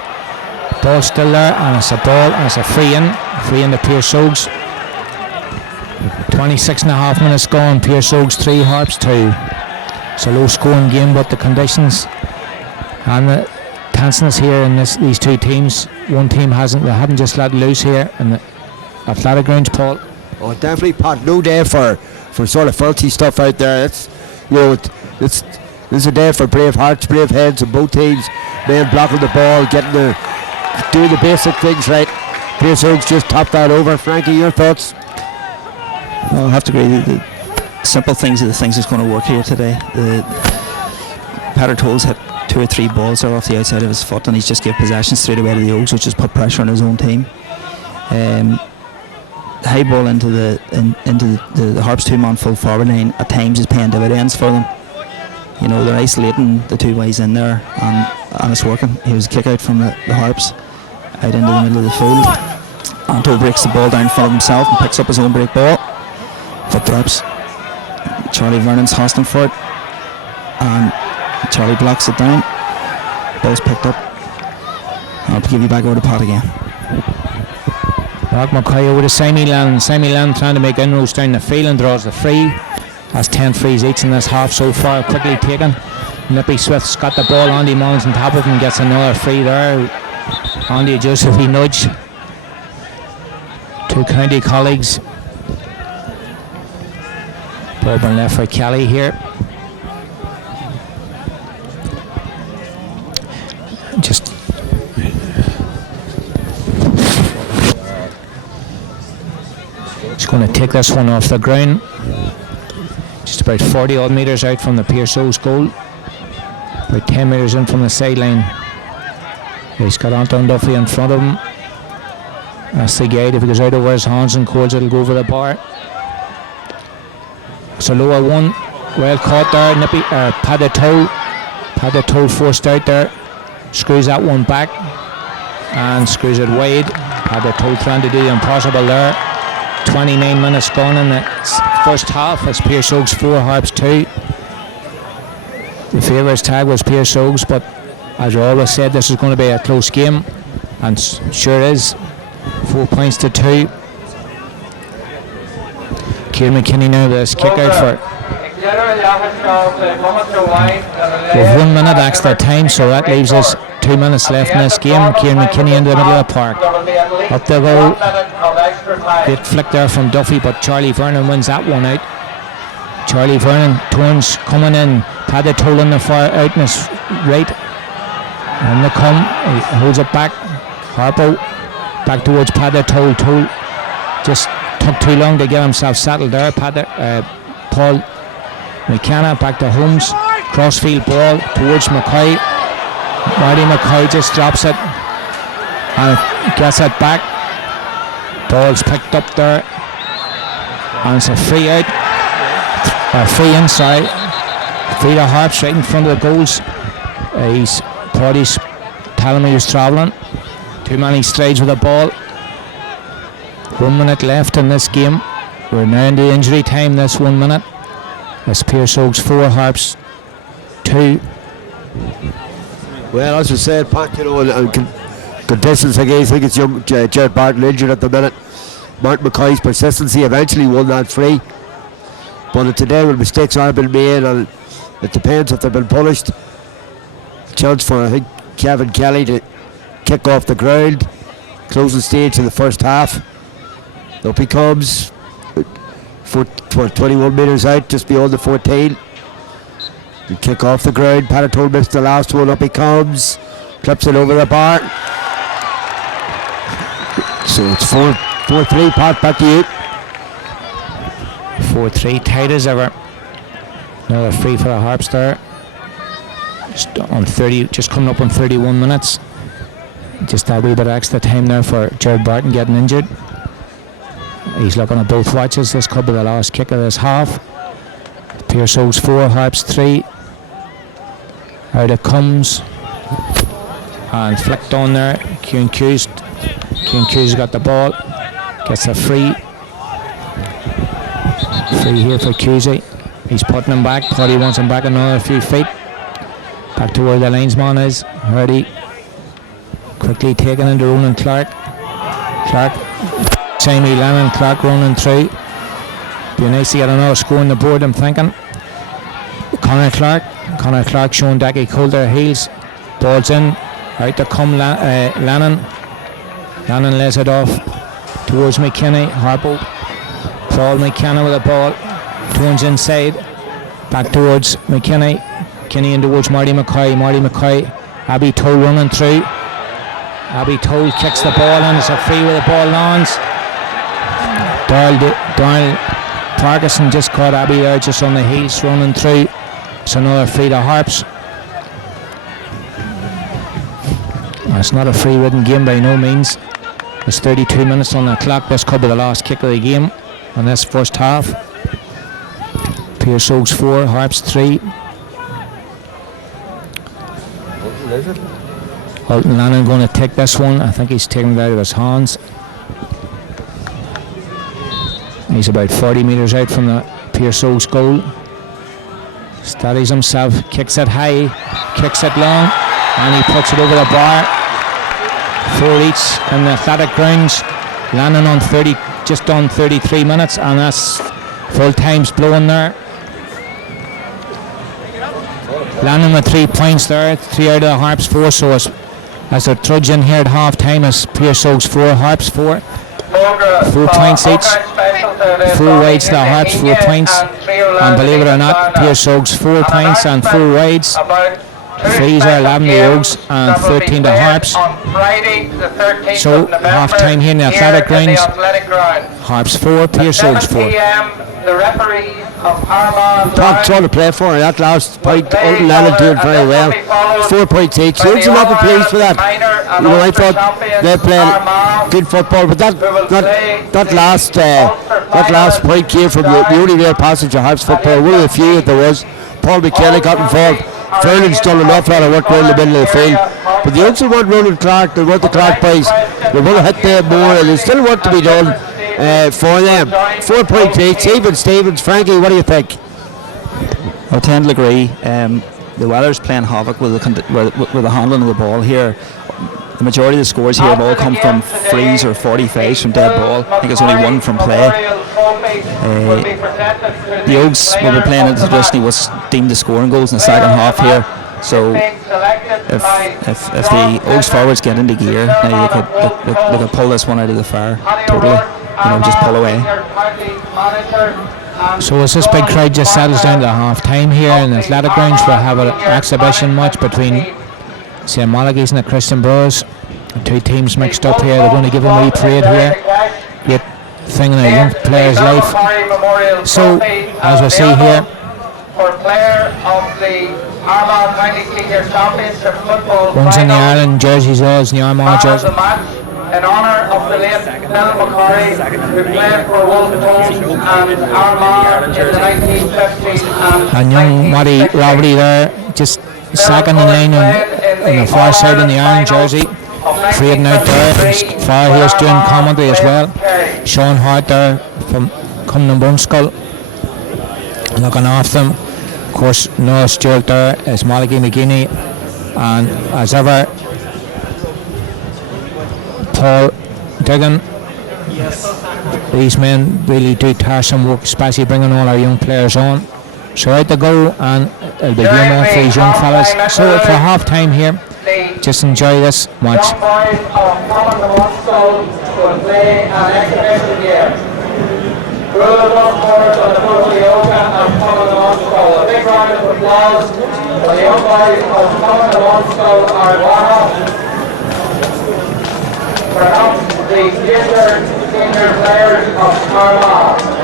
Ball still there, and it's a ball, and it's a free in. Free in to Piarsaigh. 26.5 minutes gone. Piarsaigh 3, Harps 2. It's a low scoring game, but the conditions and the tenseness here in these two teams. One team haven't just let loose here in the athletic grounds, Paul. Oh, definitely, Pat. No day for sort of filthy stuff out there. It's this is a day for brave hearts, brave heads on both teams. Men blocking the ball, doing the basic things right. Piarsaigh just topped that over. Frankie, your thoughts? Well, I have to agree. The simple things are the things that's going to work here today. Peter Tolles hit 2 or 3 balls there off the outside of his foot, and he's just given possession straight away to the Oaks, which has put pressure on his own team. High ball into the Harps 2-man full forward line at times is paying dividends for them. You know, they're isolating the two ways in there, and it's working. He was a kick out from the Harps out into the middle of the field. Anto breaks the ball down in front of himself and picks up his own break ball. Foot drops. Charlie Vernon's hostile for it, and Charlie blocks it down. Ball's picked up. I'll give you back over to Pat again. Mark Mackay over to Sammy Land. Sammy Land trying to make inroads down the field and draws the free. That's 10 frees each in this half so far, quickly taken. Nippy Swift's got the ball. Andy Mullins on top of him, gets another free there. Andy Josephine nudge. 2 county colleagues. Ball been left for Kelly here. Just going to take this one off the ground. Just about 40 odd metres out from the Piarsaigh goal. About 10 metres in from the sideline. He's got Anton Duffy in front of him. That's the gate. If he goes out over his hands and calls, it'll go over the bar. It's a lower one. Well caught there. Nippy, Paddy Toe forced out there. Screws that one back and screws it wide. Paddy Toe trying to do the impossible there. 29 minutes gone in the first half. It's Piarsaigh's 4, Harps 2. The favourites tag was Piarsaigh's, but as I always said, this is going to be a close game, and sure is. 4 points to 2. Kieran McKinney now with his kick out for. With 1 minute extra time, so that leaves us 2 minutes left in this game. Kieran McKinney into the middle of the park. Up the goal. Great flick there from Duffy, but Charlie Vernon wins that one out. Charlie Vernon turns, coming in. Paddy Toll on the far out in his right. And they come. He holds it back. Harpo back towards Paddy Toll. Toll just took too long to get himself settled there. Paul McKenna back to Holmes. Crossfield ball towards Mackay. Marty Mackay just drops it and gets it back. Ball's picked up there, and it's a free out, free inside. Free to Harps right in front of the goals. Paddy's telling me he's travelling. Too many strides with the ball. 1 minute left in this game. We're now in the injury time. This 1 minute. It's Piarsaigh's 4, Harps 2. Well, as I said, Pat, you know, conditions against, I think it's young Jared Barton injured at the minute. Martin Mackay's persistency eventually won that free. But today when mistakes are being made, and it depends if they've been punished. Chance for, I think, Kevin Kelly to kick off the ground. Closing stage of the first half. Up he comes. 21 metres out, just beyond the 14. The kick off the ground. Paratone missed the last one. Up he comes. Clips it over the bar. So it's 4-3. Pat, back to you. 4-3, tight as ever. Another free for the Harps there. Just coming up on 31 minutes. Just a wee bit of extra time there for Jared Barton getting injured. He's looking at both watches. This could be the last kick of this half. Piarsaigh 4, Harps 3. Out it comes. And flicked on there. Q&Q's got the ball. Gets a free. Free here for Cusey. He's putting him back. Thought he wants him back another few feet. Back to where the linesman is. Hardy. Quickly taken into Ronan Clark. Jamie Lennon, Clark running through. Be nice to get another score on the board, I'm thinking. Connor Clark showing Dackie Coulter heels. Ball's in. Out to come Lennon. Lennon lays it off towards McKinney. Harpo. Paul McKenna with the ball. Turns inside. Back towards McKinney. McKinney in towards Marty McCoy. Abby Toll running through. Abby Toll kicks the ball and it's a free with the ball lands. Doyle Parkinson just caught Abby there just on the heels running through. It's another free to Harps. It's not a free ridden game by no means. There's 32 minutes on the clock. This could be the last kick of the game on this first half. Piarsaigh 4, Harps 3. Alton Lannon going to take this one. I think he's taking it out of his hands. He's about 40 metres out from the Piarsaigh's goal. Steadies himself, kicks it high, kicks it long, and he puts it over the bar. 4 each in the athletic grounds. Lannon on 30, just on 33 minutes, and that's full time's blowing there. Lannon with 3 points there, 3 out of the Harps 4, so as they're trudging here at half time, as Piarsaigh's 4, Harps 4. 4 points each. 4 wides to the Harps, 4 points. And believe it or not, Piarsaigh's 4 points and 4 wides. Frees are 11 to Oaks and 13 to Harps. So half time here in the athletic grounds. Harps 4, Piarsaigh's 4. The referee of Armagh Top trying to play for that last point. Alton Lannon doing very well. 4 points each. So it's a lot of praise for that. You know, I thought they played good football, but that last point came from the only real passage of Harps football. One of the few that there was. Paul McKelly got involved. Fernand's done an awful lot of work around the middle of the field. But they also want Roland Clark, they want the Clark boys. They want to hit them more, and there's still work to be done for them. 4 points each. Stevens, Frankie, what do you think? I tend to agree. The weather's playing havoc with the handling of the ball here. The majority of the scores here have all come from frees or 45s from dead ball. I think it's only 1 from play. The Oaks will be playing into traditionally what's deemed the scoring goals in the second half here. So if the Oaks forwards get into gear, now they could pull this one out of the fire totally. Just pull away. So as this big crowd just settles down to half time here in the athletic grounds, we'll have an exhibition match between St. Malachy's and the Christian Bros. 2 teams mixed up here. They're going to give them a wee parade here. Great thing in a young player's life. So as we see here, for player of the Armagh County Senior Championship football, one's in the Ireland jerseys, one's in the Armagh jersey. In honour of the late Bill McCurry, who played for Wolverhampton and Armagh in the 1950s. And young Matty Roberty there, just second in line on the far side in the Ireland jersey, trading out there. Far here's doing commentary as well. Sean Hart there from Cumnam Bunskull, looking after them. Of course, Noah Stewart there is Malachy McGinney, and as ever, Paul Duggan. These men really do tiresome work, especially bringing all our young players on. So out they go, and it'll be game on for these young fellas. So for half time here, Just enjoy this match. Young boys of Common Moscow will play an exhibition game. Rules of course on the Piarsaigh Óga and Common Moscow. A big round of applause for the young boys of Common Moscow Armagh. Perhaps the future senior players of Armagh.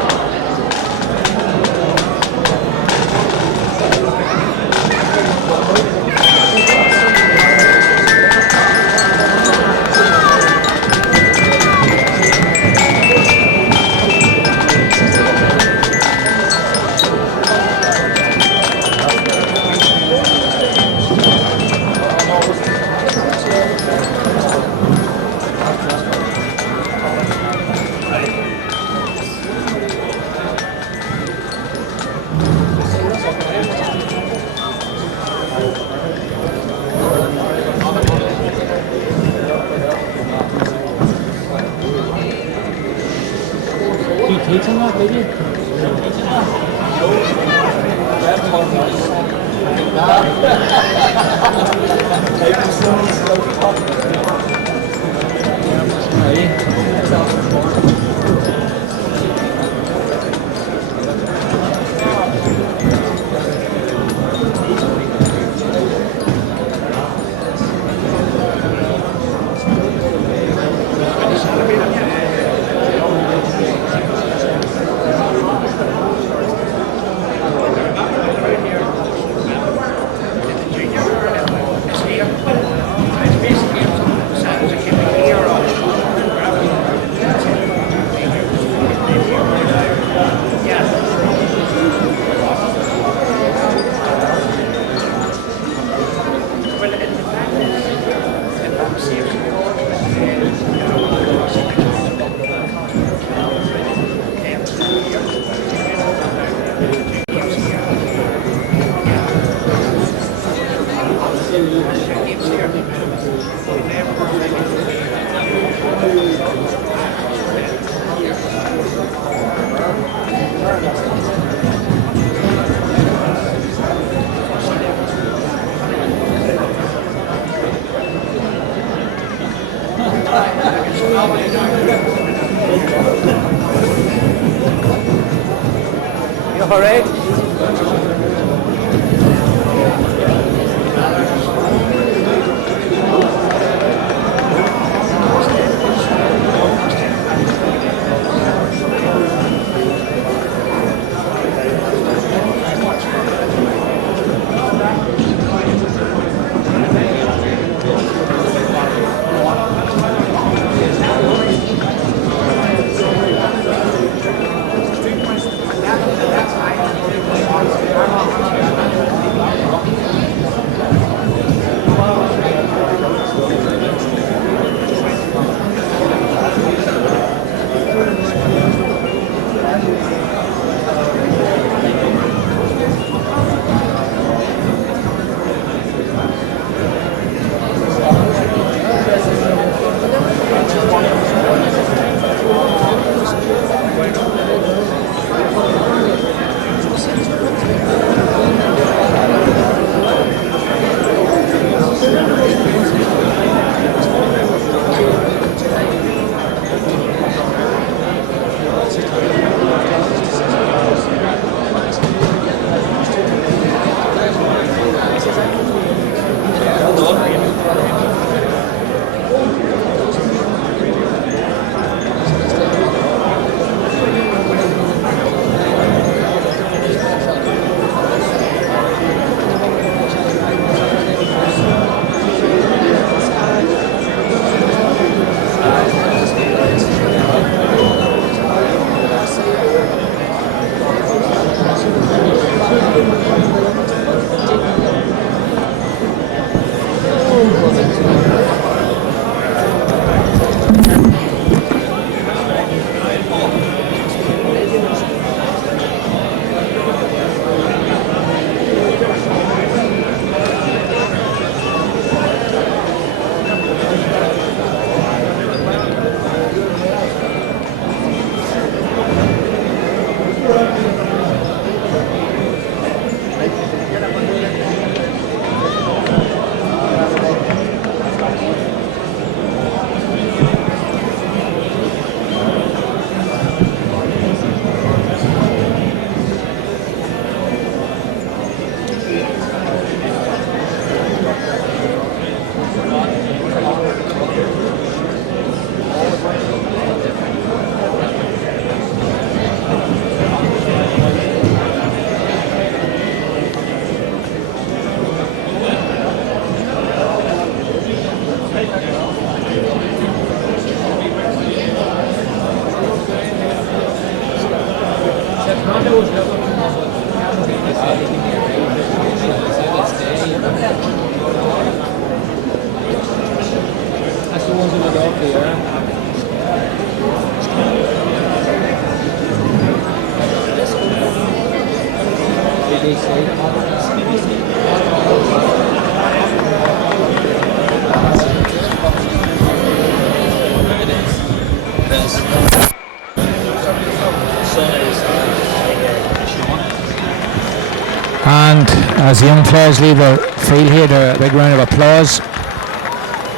And as the young players leave the field here, a big round of applause.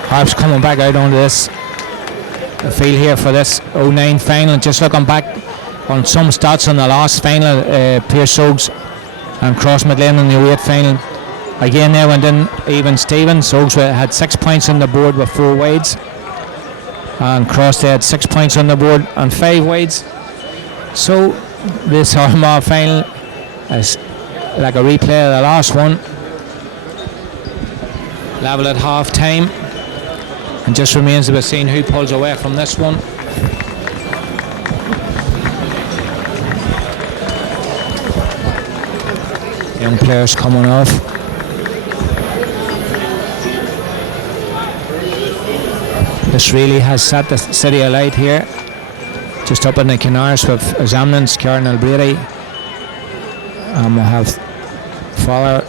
Harps coming back out onto this field here for this 09 final. Just looking back on some stats on the last final, Piarsaigh Óga and Crossmaglen in the 08 final. Again, they went in even Stevens. Óga had 6 points on the board with 4 wides, and Cross they had 6 points on the board and 5 wides. So this Armagh final is like a replay of the last one. Level at half time, and just remains to be seen who pulls away from this one. Young players coming off. This really has set the city alight here. Just up in the Canars with examinants, Kieran Brady. And we'll have Father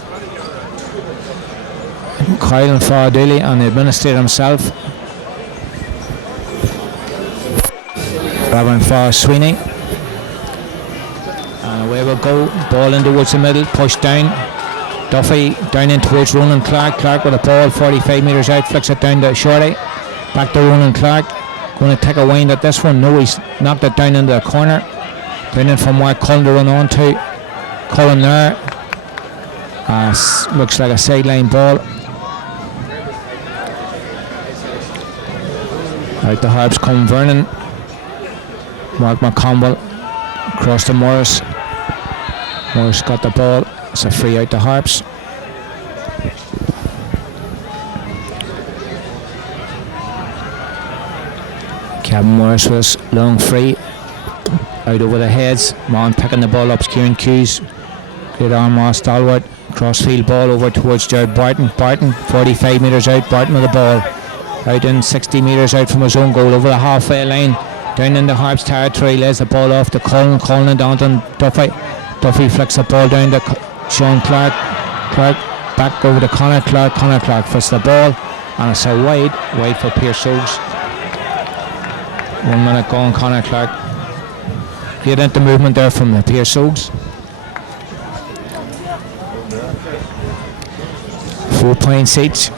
Kyle and Father Dooley and the administrator himself, Reverend Father Sweeney. And away we'll go. Ball in towards the middle, pushed down. Duffy down in towards Ronan Clark. Clark with the ball 45 metres out, flicks it down to Shorty. Back to Ronan Clark. Going to take a wind at this one. No, he's knocked it down into the corner. Down in from where Cullen to run on to. Cullen there. Looks like a sideline ball. Out the Harps come Vernon. Mark McConville across to Morris. Morris got the ball. It's a free out the Harps. Kevin Morris was long free. Out over the heads. Mon picking the ball up. Kieran Hughes. Great Armagh stalwart. Crossfield ball over towards Jared Barton. Barton 45 metres out. Barton with the ball. Out in 60 metres out from his own goal over the halfway line. Down in the Harps territory. Lays the ball off to Cullen. Cullen and down to Duffy. Duffy flicks the ball down to Sean Clark. Clark back over to Connor Clark. Connor Clark fits the ball. And it's a wide for Piarsaigh Óga. 1 minute gone. Connor Clark. Great into movement there from the Piarsaigh Óga. 4 points each.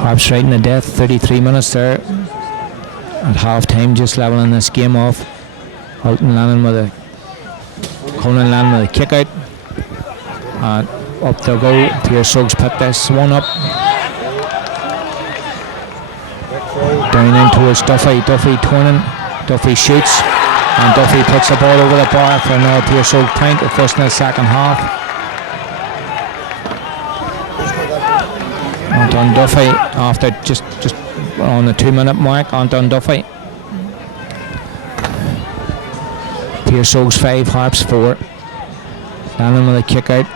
Harps right in the death. 33 minutes there at half time, just leveling this game off. Colin Lannon with a kick out, and up the goal. Piarsaigh Óga's put this one up. Down in towards Duffy. Duffy turning. Duffy shoots, and Duffy puts the ball over the bar for another Piarsaigh Óga point. The first in the second half. Anton Duffy after just on the 2 minute mark. Anton Duffy. Piarsaigh Óga's 5, Harps 4. Lannon with a kick out.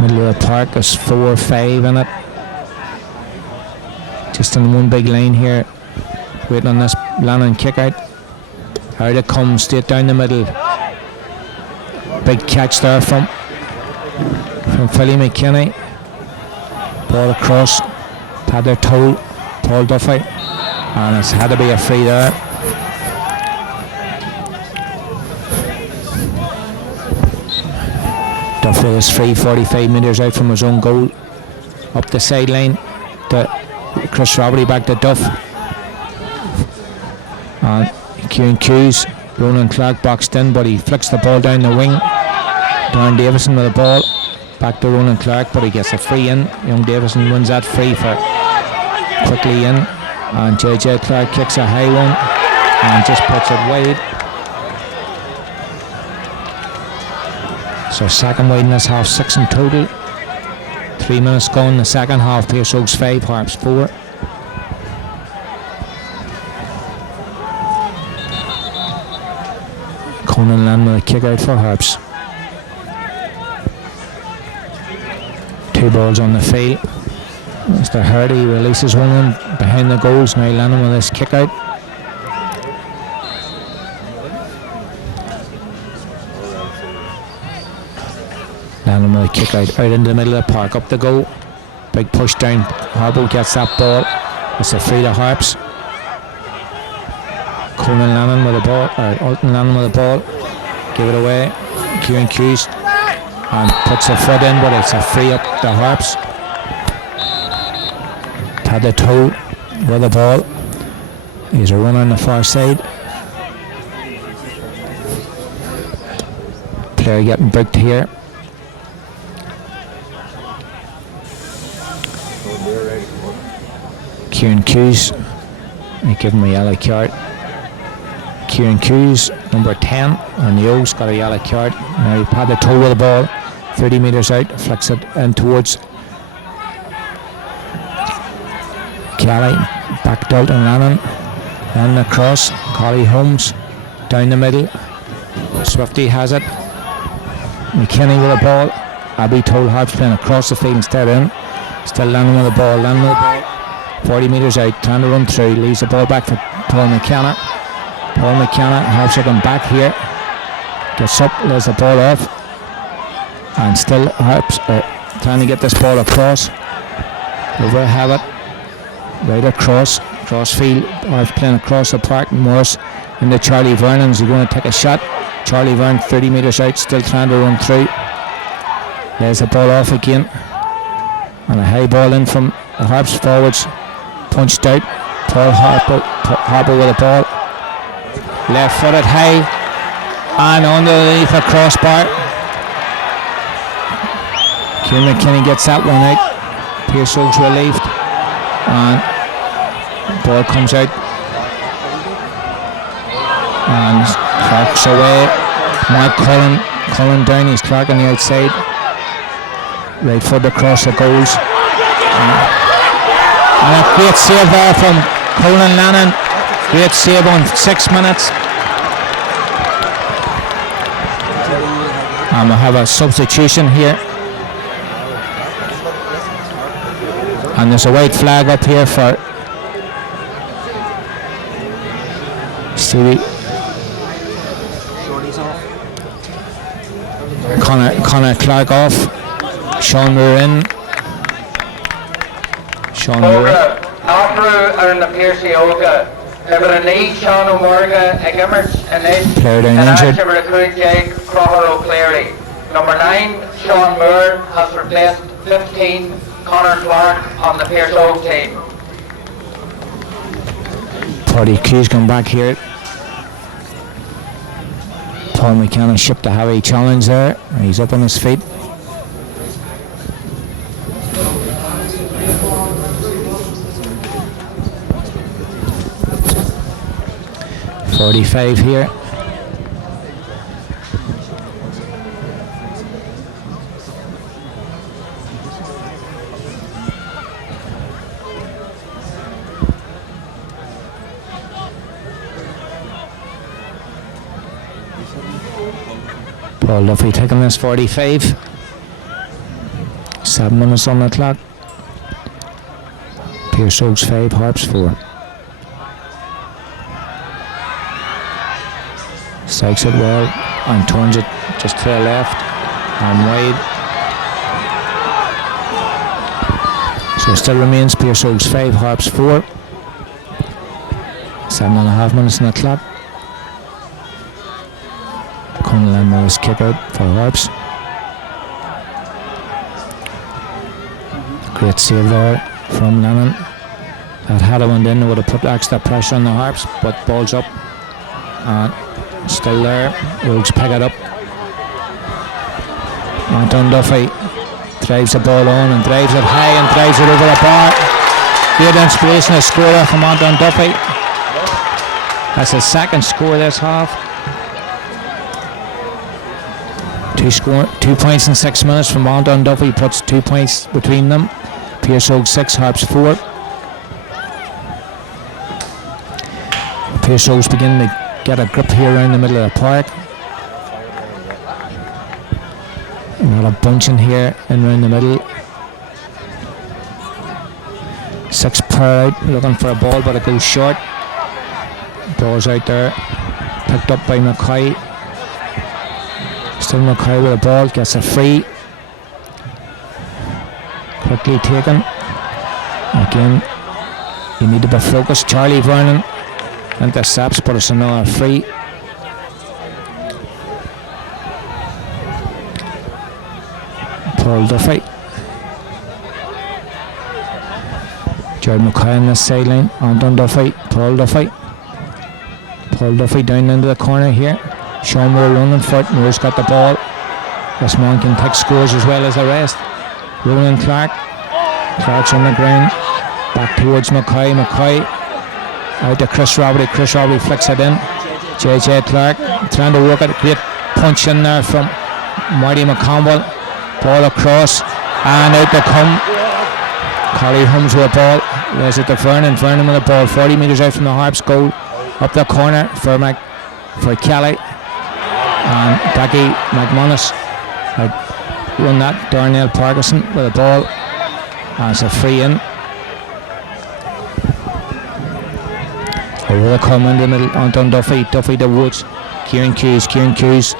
Middle of the park is 4-5 in it. Just in one big line here, waiting on this Lannon kick out. Out it comes, straight down the middle. Big catch there from Philly McKinney. Ball across, had their toe, Paul Duffy, and it's had to be a free there. Duffy was free 45 metres out from his own goal. Up the sideline to Chris Roberty, back to Duff. And Kieran Hughes, Ronan Clark boxed in, but he flicks the ball down the wing. Darren Davison with the ball. Back to Ronan Clark, but he gets a free in. Young Davison wins that free for quickly in. And JJ Clark kicks a high one and just puts it wide. So second wide in this half, 6 in total. 3 minutes gone in the second half. Piarsaigh Óga's 5, Harps 4. Conan Land with a kick out for Harps. 2 balls on the field. Mr. Hardy releases one in behind the goals. Now Lanham with this kick out. Lanham with a kick out into the middle of the park. Up the goal. Big push down. Harbour gets that ball. It's a free to Harps. Conan Lanham with the ball, or Alton Lanham with the ball. Give it away. Kieran Hughes and puts a foot in, but it's a free up the Harps. Had the toe with the ball. He's a runner on the far side. Player getting booked here. Kieran Hughes, they give him a yellow card. Kieran Hughes, number 10, on the O's, got a yellow card. Now he had the toe with the ball, 30 metres out, flicks it in towards Kelly, back to Alton Lannan, and across, Collie Holmes, down the middle, Swifty has it, McKinney with the ball, Abbey told Harps playing across the field instead in, still Lannan with the ball, 40 metres out, trying to run through, leaves the ball back for Paul McKenna. Paul McKenna, Harps looking back here, gets up, lays the ball off, and still Harps trying to get this ball across. Over have it, right across, crossfield. Harps playing across the park. Morris into Charlie Vernon's. He's going to take a shot. Charlie Vernon 30 metres out, still trying to run through. Lays the ball off again, and a high ball in from the Harps forwards. Punched out. Paul Harper with the ball. Left footed high and underneath a crossbar. Kieran McKinney gets that one out. Pearse Óga's relieved and ball comes out and Clark's away. Mark Cullen down, he's Clark on the outside. Right foot across the goals. And a great save there from Conan Lannan. Great save on 6 minutes. And we'll have a substitution here. And there's a white flag up here for Stevie. Connor Clark off. Sean Moore in. Sean Moore. After and the Piarsaigh Óga. They were in Lee, Sean O'Morga, Eggimers, and player down injured. They were recruit Jake Crawford O'Cleary. Number 9, Sean Moore, has replaced 15, Connor Clark on the Pearse Óga team. Paddy Hughes come back here. Paul McKenna shipped a heavy challenge there. He's up on his feet. .45 here. Paul Duffy taking this 45. 7 minutes on the clock. Pearse Óga's 5, Harps 4. Strikes it well and turns it just to the left and wide. So it still remains Pearse Óga's 5, Harps 4. 7.5 minutes on the clock. Conlan was kick out for Harps. Great save there from Lannan. That had it went in, would have put extra pressure on the Harps, but ball's up and still there. Óga's pick it up. Anton Duffy drives the ball on and drives it high and drives it over the bar. Great inspirational scorer from Anton Duffy. That's his second score this half. 2 points in 6 minutes from Anton Duffy, puts 2 points between them. Pearse Óga 6, Harps 4. Pearse Óga's beginning to get a grip here around the middle of the park. lot of bunching here and around the middle. 6 per out, looking for a ball, but it goes short. Ball's out there, picked up by McCoy. Still McCoy with a ball, gets a free. Quickly taken. Again, you need to be focused. Charlie Vernon intercepts, but it's another free. Paul Duffy. Jared McCoy on this sideline. Anton Duffy. Paul Duffy. Paul Duffy down into the corner here. Sean Moore running for it. Moore's got the ball. This man can take scores as well as the rest. Ronan Clark. Clark's on the ground. Back towards McCoy. McCoy out to Chris Roberty. Chris Roberty flicks it in. JJ Clark trying to work it. Great punch in there from Marty McConville. Ball across and out they come. Collie Holmes with a ball. There's it to Vernon. Vernon with a ball 40 metres out from the Harps goal. Up the corner for Kelly. And Becky McManus had run that. Darnell Parkinson with a ball. And it's a free in. Over the come in the middle. Anton Duffy. Duffy to Woods. Kieran Hughes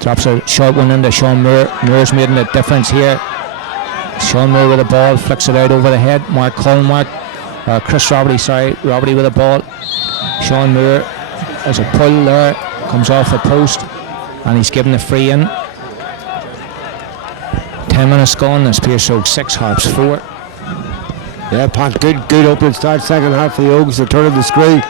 drops a short one into Sean Moore. Moore's making a difference here. Sean Moore with a ball, flicks it out over the head. Chris Roberty, Roberty with a ball. Sean Moore, there's a pull there, comes off the post, and he's given the free in. 10 minutes gone, there's Piarsaigh 6, Harps 4. Yeah, Pat, good opening start, second half for the Oaks. They're turning the screw.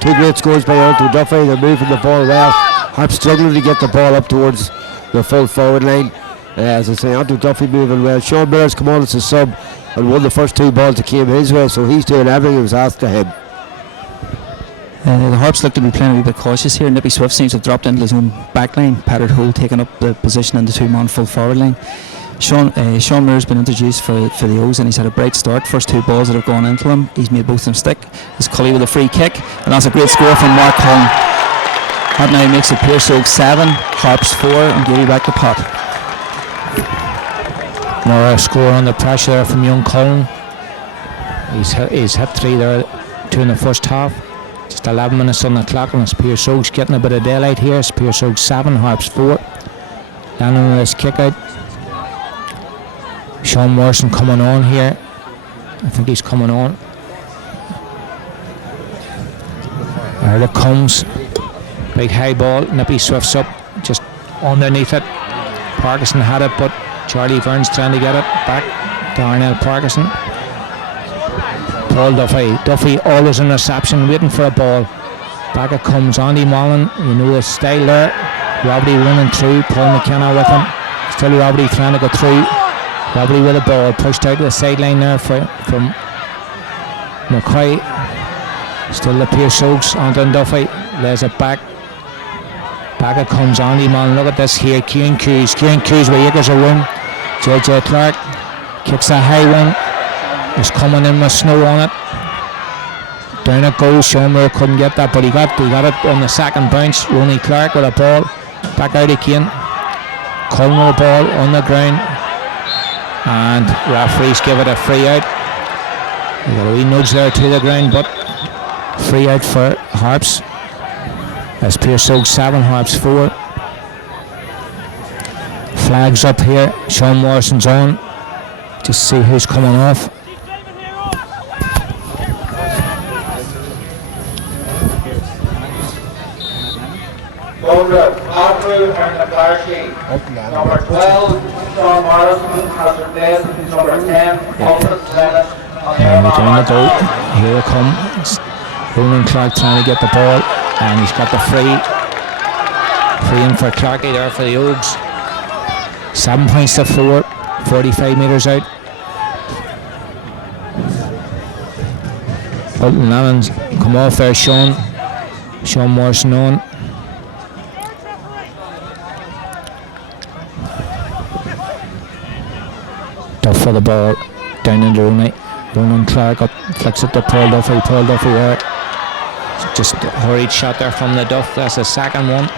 2 great scores by Anton Duffy. They're moving the ball well. Harps struggling to get the ball up towards the full forward line. As I say, Anton Duffy moving well. Sean Miller's come on as a sub and won the first 2 balls that came his way, so he's doing everything that was asked of him. The Harps look to be playing a wee bit cautious here. Nippy Swift seems to have dropped into his own back line. Patrick Hull taking up the position in the 2-man full forward line. Sean Moore's been introduced for the O's, and he's had a bright start. First 2 balls that have gone into him, he's made both of them stick. There's Cully with a free kick, and that's a great score from Mark Hull. That now makes it Piarsaigh 7, Harps 4, and Gary back to pot. More score on the pressure there from young Cullen. He's hit 3 there, 2 in the first half. Just 11 minutes on the clock, and it's Piarsaigh's getting a bit of daylight here. It's Piarsaigh 7, Harps 4. Landing with his kick out. Sean Morrison coming on here. I think he's coming on. There it comes. Big high ball. Nippy Swift's up just underneath it. Parkinson had it, but Charlie Vern's trying to get it back. Darnell Parkinson. Paul Duffy. Duffy always in reception, waiting for a ball. Back it comes. Andy Mullen. You know the style there. Robbie running through. Paul McKenna with him. Still Robbie trying to go through. Robbie with a ball. Pushed out to the sideline there from McCoy. Still the Piarsaighs. Anton Duffy. There's it back. Back it comes. Andy Mullen. Look at this here. Kieran Hughes with acres of room. JJ Clark kicks a high one. It's coming in with snow on it. Down it goes. Sean Moore couldn't get that, but he got it on the second bounce. Ronnie Clark with a ball. Back out again. Cullen with a ball on the ground. And referees give it a free out. We got a wee nudge there to the ground, but free out for Harps. That's Piarsaigh 7, Harps 4. Flags up here. Sean Morrison's on. Just see who's coming off. Andrew and the Piarsaigh. Number 12, Sean Morrison has replaced number 10, Alfred Lennon. And we're doing the goal. Here it comes. Ronan Clark trying to get the ball, and he's got the free in for Clarkie there for the Oaks. 7 points to 4, 45 metres out. Bolton Lennon's come off there. Sean Morrison on. Duff for the ball down into Ronan Clark up, flicks it to Paul Duffy. Paul Duffy there. Just a hurried shot there from the Duff. That's the second one.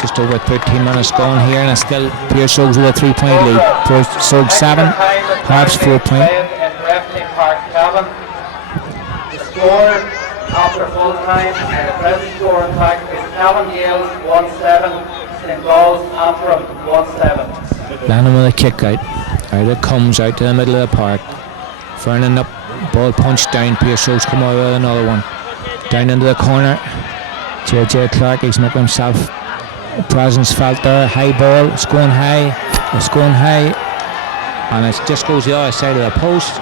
Just over 13 minutes gone here, and it's still Pearse Óga with a 3-point lead. Pearse Óga 7, Harps 4 point. The score after full time, the present score in fact is Cavan Gales 1-7, St. Paul's Antrim 1-7. Lanham with a kick out. Out it comes out to the middle of the park. Vernon up, ball punched down. Pearse Óga's come out with another one. Down into the corner. JJ Clark, he's making himself presence felt there. High ball, it's going high. It's going high. And it just goes the other side of the post.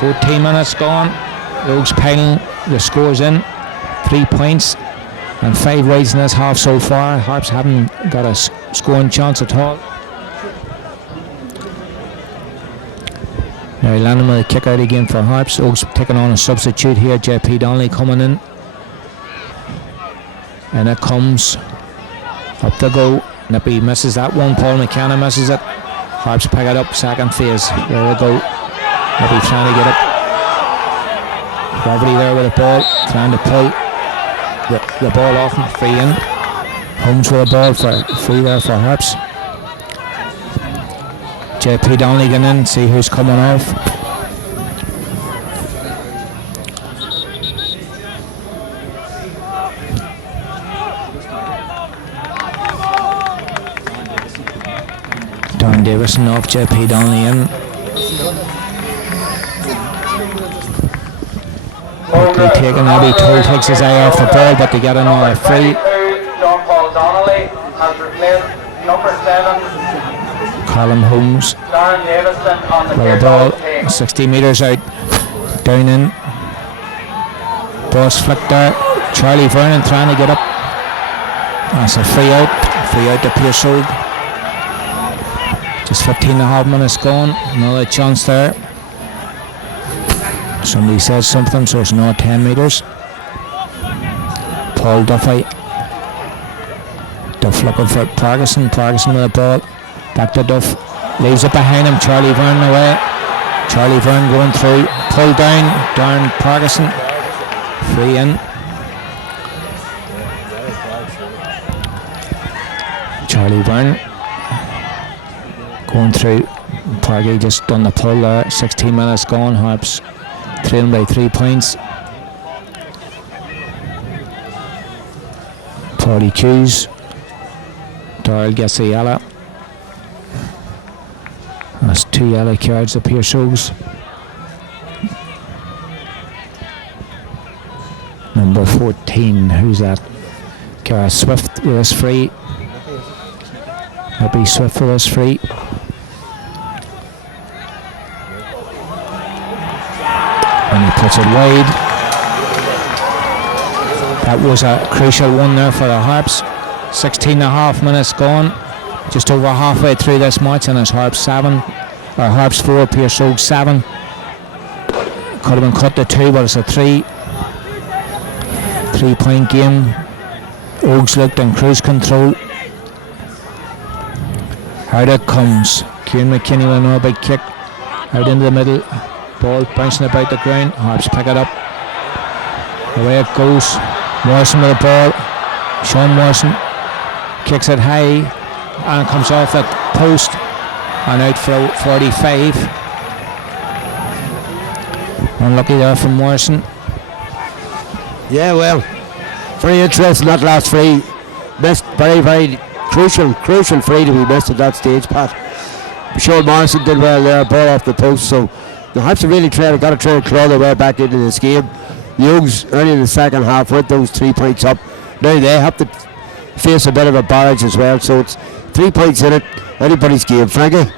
14 minutes gone. Óga's piling the scores in. 3 points and 5 wides in this half so far. Harps haven't got a scoring chance at all. Now Lanham with a kick out again for Harps. Óga's taking on a substitute here. JP Donnelly coming in. And it comes up the go. Nippy misses that one. Paul McKenna misses it. Harps pick it up. Second phase. There we go. Nippy trying to get it. Gravity there with the ball. Trying to pull the ball off and free in. Holmes with the ball for free there for Harps. JP Donnelly getting in. See who's coming off. Don Davison off, JP Donnelly in. Quickly taken, Abby Toll takes his eye off the ball, but they get another free. John Paul Donnelly has replaced number 7, Colin Holmes Darren Davison on the with the ball, 60 metres out, down in. Boss flick there. Charlie Vernon trying to get up. That's a free out to Pearse Óga. Just 15.5 minutes gone. Another chance there. Somebody says something, so it's not 10 metres. Paul Duffy. Duff looking for Parkinson. Parkinson with the ball. Back to Duff. Leaves it behind him. Charlie Vernon away. Charlie Vernon going through. Pull down. Darren Parkinson. Free in. Charlie Vernon. Going through. Parky just done the pull there. 16 minutes gone. Harps trailing by 3 points. Party cues. Darrell gets a yellow. That's 2 yellow cards to Pearse Óga's. Number 14, who's that? Cara Swift with us free. Maybe Swift with us free. And he puts it wide. That was a crucial one there for the Harps. 16.5 minutes gone. Just over halfway through this match, and it's Harps 4, Pearse Óga 7. Could have been cut to 2, but it's a 3-point game. Óga's looked in cruise control. Out it comes. Kieran McKinney with another big kick. Out into the middle. Ball bouncing about the ground. Harps pick it up. Away it goes. Morrison with the ball. Sean Morrison kicks it high and comes off that post and out for 45. Unlucky there from Morrison. Yeah, well, very interesting that last free. Missed, very, very crucial free to be missed at that stage, Pat. Sean Morrison did well there, ball off the post, so the Harps have really got to try and claw their way back into this game. The Ógs early in the second half with those 3 points up. Now they have to face a bit of a barrage as well, so it's 3 points in it, anybody's game. Frankie?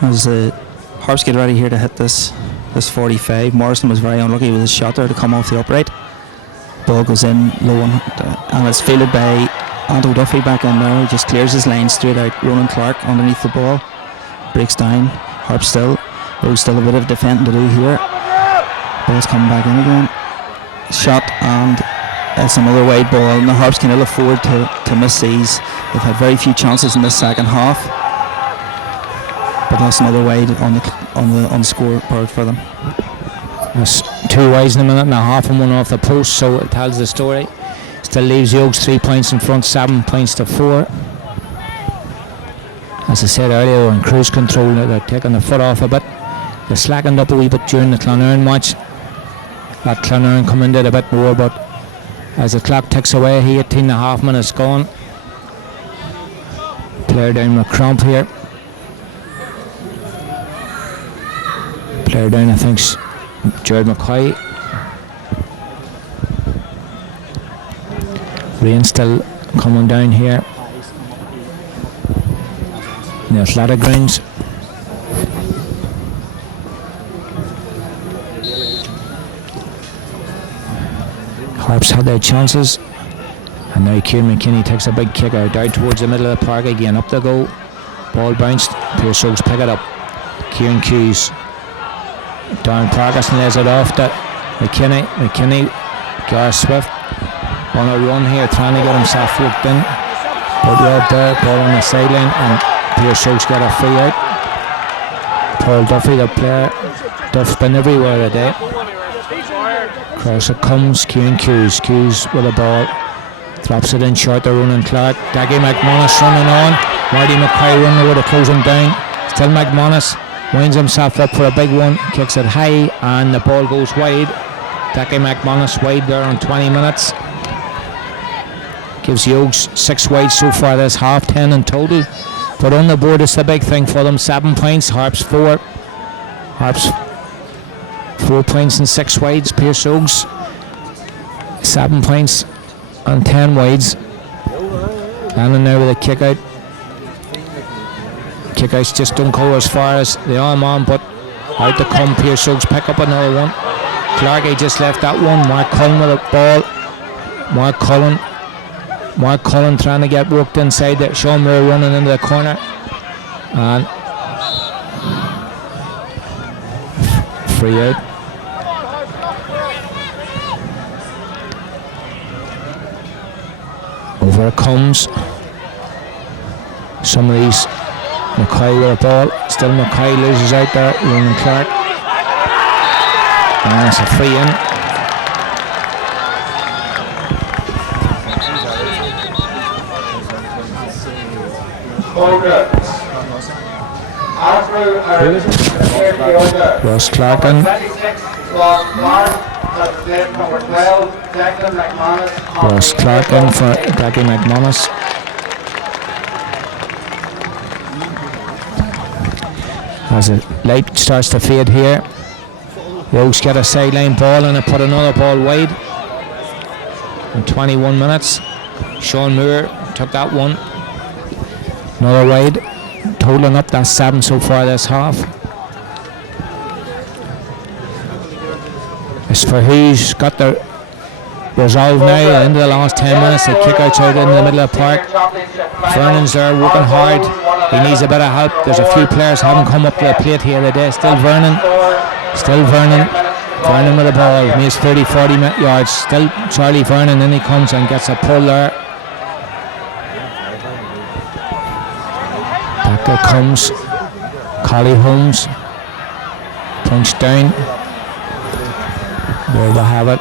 As the Harps get ready here to hit this 45, Morrison was very unlucky with his shot there to come off the upright. Ball goes in low and it's fielded by Anto Duffy back in there. He just clears his line straight out. Ronan Clark underneath the ball. Breaks down. Harps still. There's still a bit of defending to do here. Ball's coming back in again. Shot, and it's another wide ball, and the Harps can ill afford to miss these. They've had very few chances in this second half, but that's another wide on the scoreboard for them. There's 2 wides in a minute and a half and one off the post, so it tells the story. Still leaves the Oaks 3 points in front, 7 points to 4. As I said earlier, in cruise control, they're taking the foot off a bit. They slackened up a wee bit during the Clonerne match. That Clonerne come in did a bit more, but as the clock ticks away, 18.5 minutes gone. Player down with cramp here. Player down, I think's Jared McCoy. Rain still coming down here. The athletic grounds. Harps had their chances, and now Kieran McKinney takes a big kick out towards the middle of the park again. Up they go. Ball bounced. Pearse Óga's pick it up. Kieran Hughes. Darren Parkinson lays it off to McKinney. Gareth Swift on a run here, trying to get himself hooked in. But right there, ball on the sideline, and Pearse Óga's got a free out. Paul Duffy, the player. Duff's been everywhere today. Cross it comes, Kieran Hughes with the ball. Drops it in short to Ronan Clark. Daggy McManus running on. Marty McCoy running over to close him down. Still McManus winds himself up for a big one. Kicks it high and the ball goes wide. Daggy McManus wide there on 20 minutes. Gives the Oaks 6 wide so far this half, 10 in total. But on the board it's the big thing for them. 7 points, Harps 4. Harps 4 points and 6 wides. Pearse Óga's 7 points and 10 wides. And now with a kick out. Kick outs just don't go as far as the arm on, but out to come. Pearse Óga's pick up another one. Clarkey just left that one. Mark Cullen with a ball. Mark Cullen trying to get worked inside there. Sean Moore running into the corner. And free out. Over it comes. Some of these. McCoy with a ball. Still McCoy loses out there. Ronan Clark. And it's a free in. Ross Clarkin. Ross Clarkin for Daggy McManus. As the light starts to fade here, Rose get a sideline ball and they put another ball wide. In 21 minutes, Sean Moore took that one. Another wide, totaling up that 7 so far this half. It's for who's got the resolve now into the last 10 minutes. The kick outside in the middle of the park. Vernon's there working hard. He needs a bit of help. There's a few players haven't come up to the plate here today. Still Vernon with the ball. He needs 30-40 yards. Still Charlie Vernon, and he comes and gets a pull there. Back there comes Collie Holmes. Punch down. There they have it.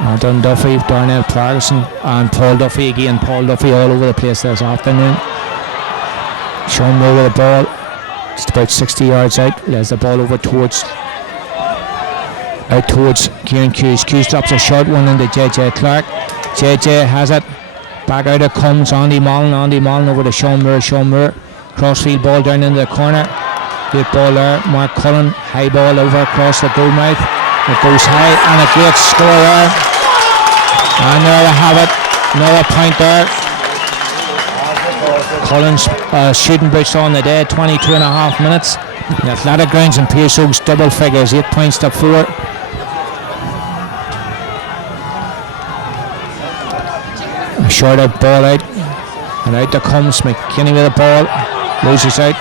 Anton Duffy, Darnell Parkinson, and Paul Duffy again. Paul Duffy all over the place this afternoon. Sean Moore with the ball. Just about 60 yards out. Lays the ball over towards Kieran Hughes. Hughes drops a short one into JJ Clark. JJ has it. Back out it comes Andy Mullen over to Sean Moore. Crossfield ball down into the corner. Great ball there. Mark Cullen. High ball over across the goal mouth. It goes high and a great score there. And there they have it. Another point there. Cullen's shooting boots on the day. 22.5 minutes. The athletic grounds and Pearse Óga's double figures. 8 points to 4. A short out ball out. And out there comes McKinney with the ball. Loses out.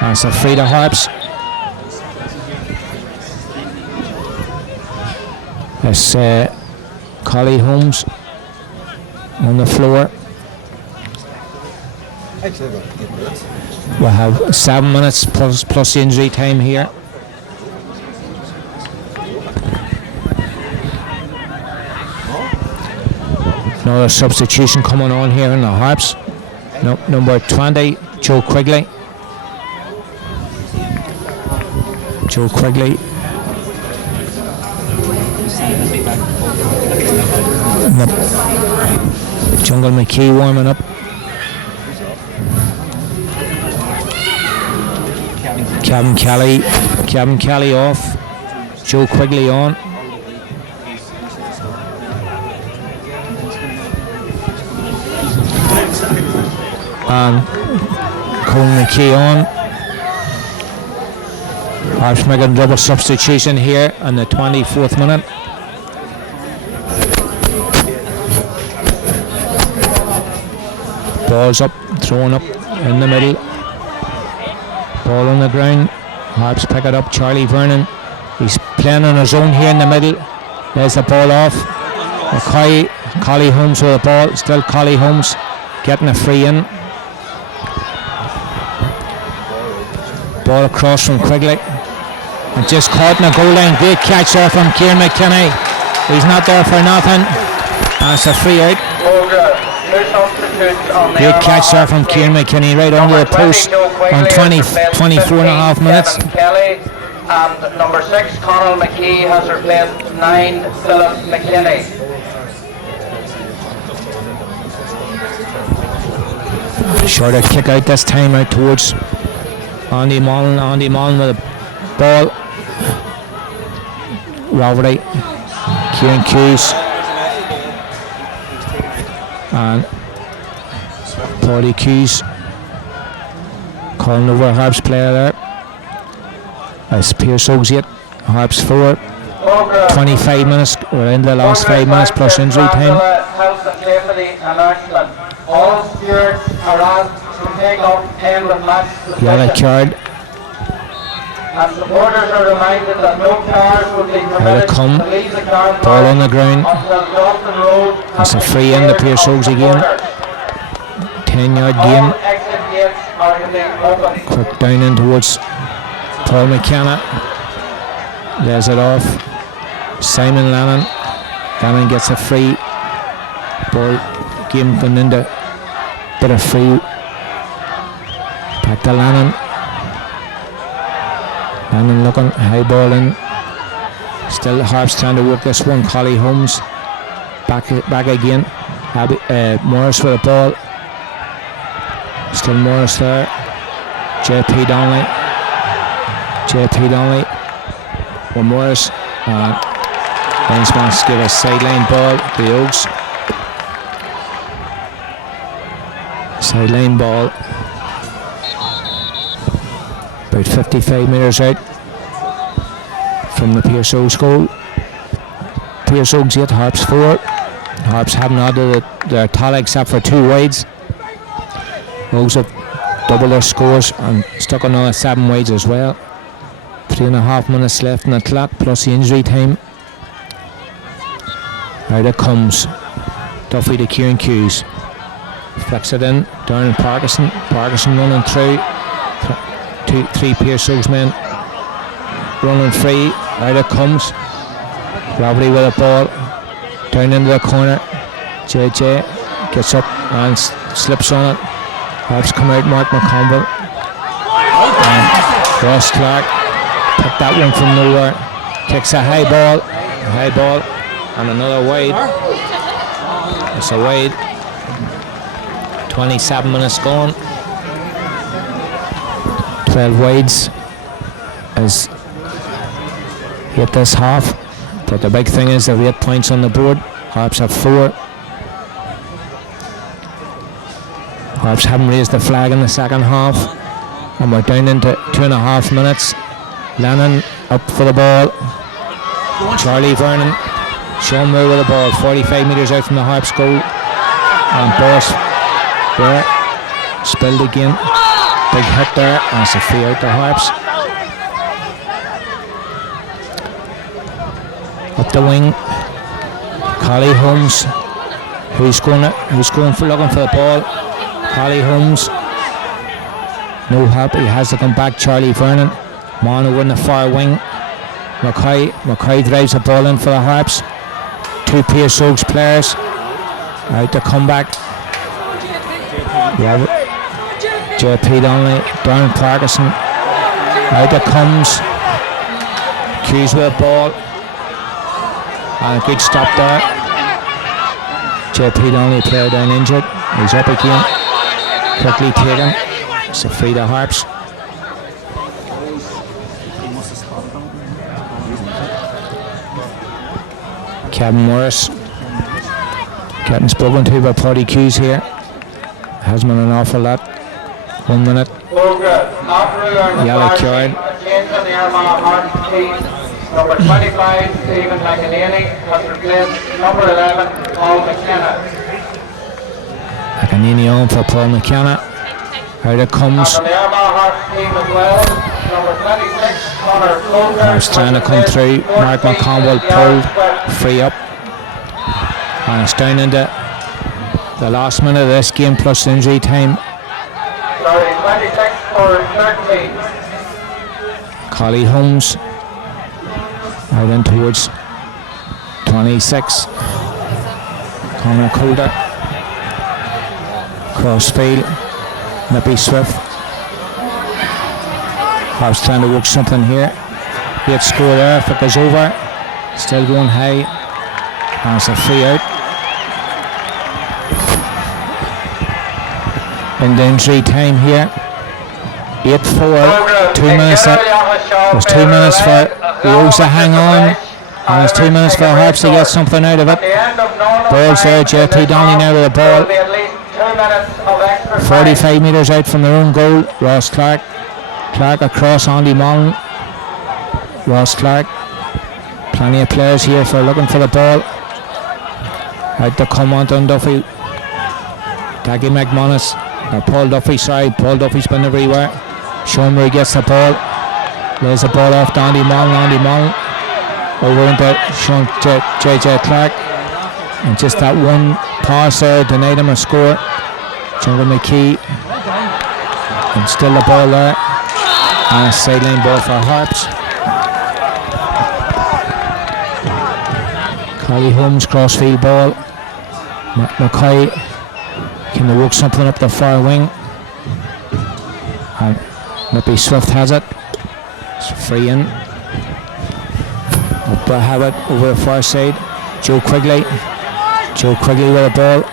And it's a free to Harps. It's Collie Holmes on the floor. We'll have 7 minutes plus injury time here. Another substitution coming on here in the Harps. Number 20, Joe Quigley. Joe Quigley. Jungle McKee warming up. Kevin Kelly off. Joe Quigley on. And Colin McKee on. Harps making a double substitution here in the 24th minute. Ball's up, thrown up in the middle. Ball on the ground. Harps pick it up. Charlie Vernon. He's playing on his own here in the middle. There's the ball off. Collie Holmes with the ball. Still Collie Holmes getting a free in. Ball across from Quigley. And just caught in the goal line. Great catch there from Kieran McKinney. He's not there for nothing. And it's a free out. Great catch there from Kieran McKinney right under the post on 24 and a half minutes. And number 6, Conal McKee, has replaced 9, Philip McKinney. Shorter kick out this time out towards Andy Mullen. Andy Mullen with a ball. Roverty. Kieran Hughes. And Paddy Hughes calling over a Harps player there. That's Pearse Óga, Harps 4. 25 minutes, we're in the last 5 minutes plus injury time. Health and safety announcement. All stewards are asked to take up end of match. Yellow card. And supporters are reminded that no cars will be permitted to leave the car park ball on the ground. until Dalton Road. That's a free in to Pearse Óga again. 10-yard gain. All exit gates are to be open. Quick down in towards Paul McKenna. Lays it off. Simon Lennon. Lennon gets a free. Ball game going into bit of free. Back to Lennon. Lennon looking, high ball in. Still Harps trying to work this one. Collie Holmes back again. Morris with a ball. Still Morris there. JP Donnelly with Morris. Baines wants to give a sideline ball to the Oaks. Sideline ball. About 55 metres out from the Pearse Óga goal. Pearse Óga 8, Harps 4. Harps haven't added their tally except for 2 wides. Ógs have doubled their scores and stuck another 7 wides as well. 3.5 minutes left in the clock plus the injury time. Out it comes. Duffy to Kieran Hughes. Flicks it in. Darren Parkinson. Parkinson running through. 3 Pearse Óga men running free. Out it comes. Roberty with a ball. Down into the corner. JJ gets up and slips on it. Harps come out. Mark McConville. And Ross Clark put that one from nowhere. Kicks a high ball. And another wide. It's a wide. 27 minutes gone. 12 wides as hit this half, but the big thing is there are 8 points on the board. Harps have 4. Harps haven't raised the flag in the second half, and we're down into 2.5 minutes. Lennon up for the ball. Charlie Vernon. Sean Moore with the ball, 45 metres out from the Harps goal, and Boss there spilled again. Big hit there, and it's a free out to Harps. Up the wing, Collie Holmes, who's going for looking for the ball. Collie Holmes, no help. He has to come back. Charlie Vernon, man over in the far wing. Mackay drives the ball in for the Harps. 2 Pearse Óga players. Out the comeback. JP Donnelly, Darren Parkinson. Out it comes. Hughes with a ball. And a good stop there. JP Donnelly, player down injured. He's up again. Quickly taken. It's a free to Harps. Kevin Morris getting spoken to by Paddy Hughes here. Hasn't been an awful lot. 1 minute. Yellow card. Change on the Armagh Harps team. Number 25, Stephen McEnany, has replaced number 11, Paul McKenna. McEnany on for Paul McKenna. Out it comes. On the Armagh Harps team as well, number 26, Conor Folger. Harps trying to come through. Mark McConville pulled. Free up. And it's down into the last minute of this game plus injury time. Sorry, 26 for 13. Collie Holmes out in towards 26. Conor Coulter. Crossfield. Nippy Swift. Harps trying to work something here. Great score there if it goes over. Still going high. And it's a free out. In the injury time here. 8-4. 2 minutes. There's 2 minutes for Rose to hang on. And there's 2 minutes for Harps to get something out of it. Ball's there. JP Donnelly now with the ball. 45 metres out from their own goal. Ross Clark. Clark across Andy Mullen. Ross Clark. Plenty of players here for looking for the ball. Out to come on Duffy. Daggy McManus. Paul Duffy, sorry. Paul Duffy's been everywhere. Show him where he gets the ball. Lays the ball off to Andy Mullen. Andy Mullen. Over into Sean JJ Clark. And just that one pass there denied him a score. Jungle McKee. And still the ball there. And a sideline ball for Harps. Collie Holmes, crossfield ball. McCoy, can they work something up the far wing? And Nippy Swift has it. It's free in. Up the habit over the far side. Joe Quigley. Joe Quigley with the ball.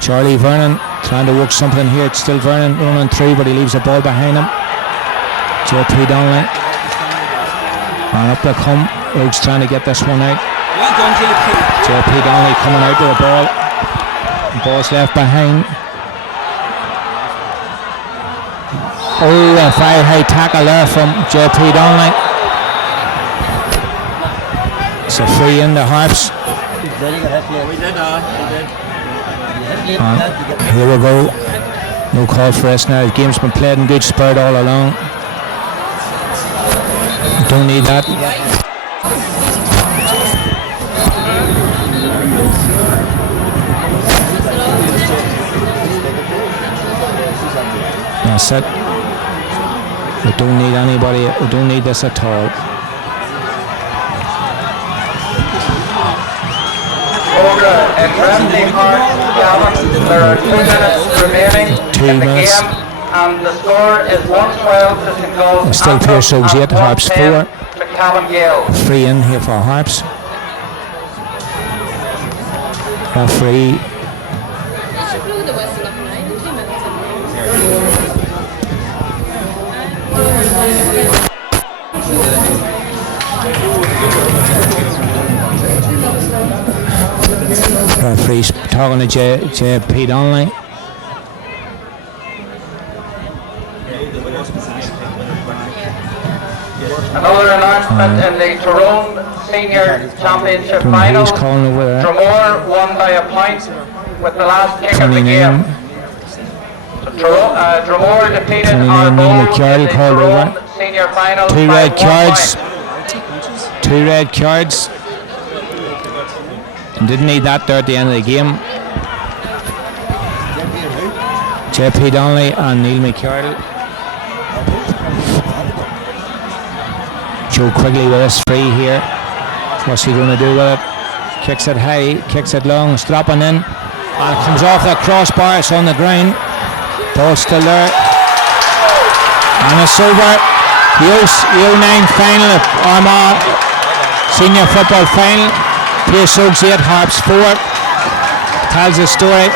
Charlie Vernon trying to work something here. It's still Vernon running through, but he leaves the ball behind him. JP Donnelly. And up they come. Oaks trying to get this one out. JP Donnelly coming out with the ball. The ball's left behind. Oh, a very high tackle there from JP Donnelly. It's a free in the Harps. Here we go. No call for us now. The game's been played in good spirit all along. Don't need that. That's it. We don't need anybody. We don't need this at all. There are 2 minutes remaining in the game, and the score is 1-12 to St. Gall's. Still Pearse Óga 8, Harps 4. Free in here for Harps. Referee. Referee's talking to JP Donnelly. Another announcement in the Tyrone Senior Championship final. Dromore won by a point with the last kick of the game. So Dromore defeated Armagh in the Tyrone Senior final. 2 red cards. 2 red cards. And didn't need that there at the end of the game. JP Donnelly and Neil McCardle. Joe Quigley with us free here. What's he going to do with it? Kicks it high, kicks it long, it's dropping in. and comes off that crossbar. It's on the ground. Ball still there, and it's over. The 09 final of Armagh Senior Football Final. Piarsaigh Óga 8, Harps 4. Tells the story.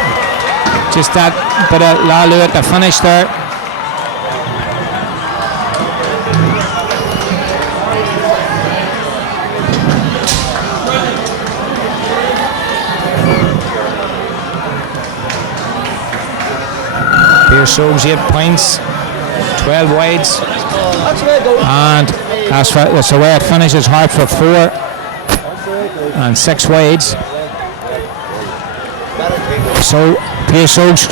Just that bit of lalu at the finish there. Piarsaigh Óga 8 points, 12 wides, and that's the way it finishes. Harps for 4 and 6 wides. So Piarsaigh Óga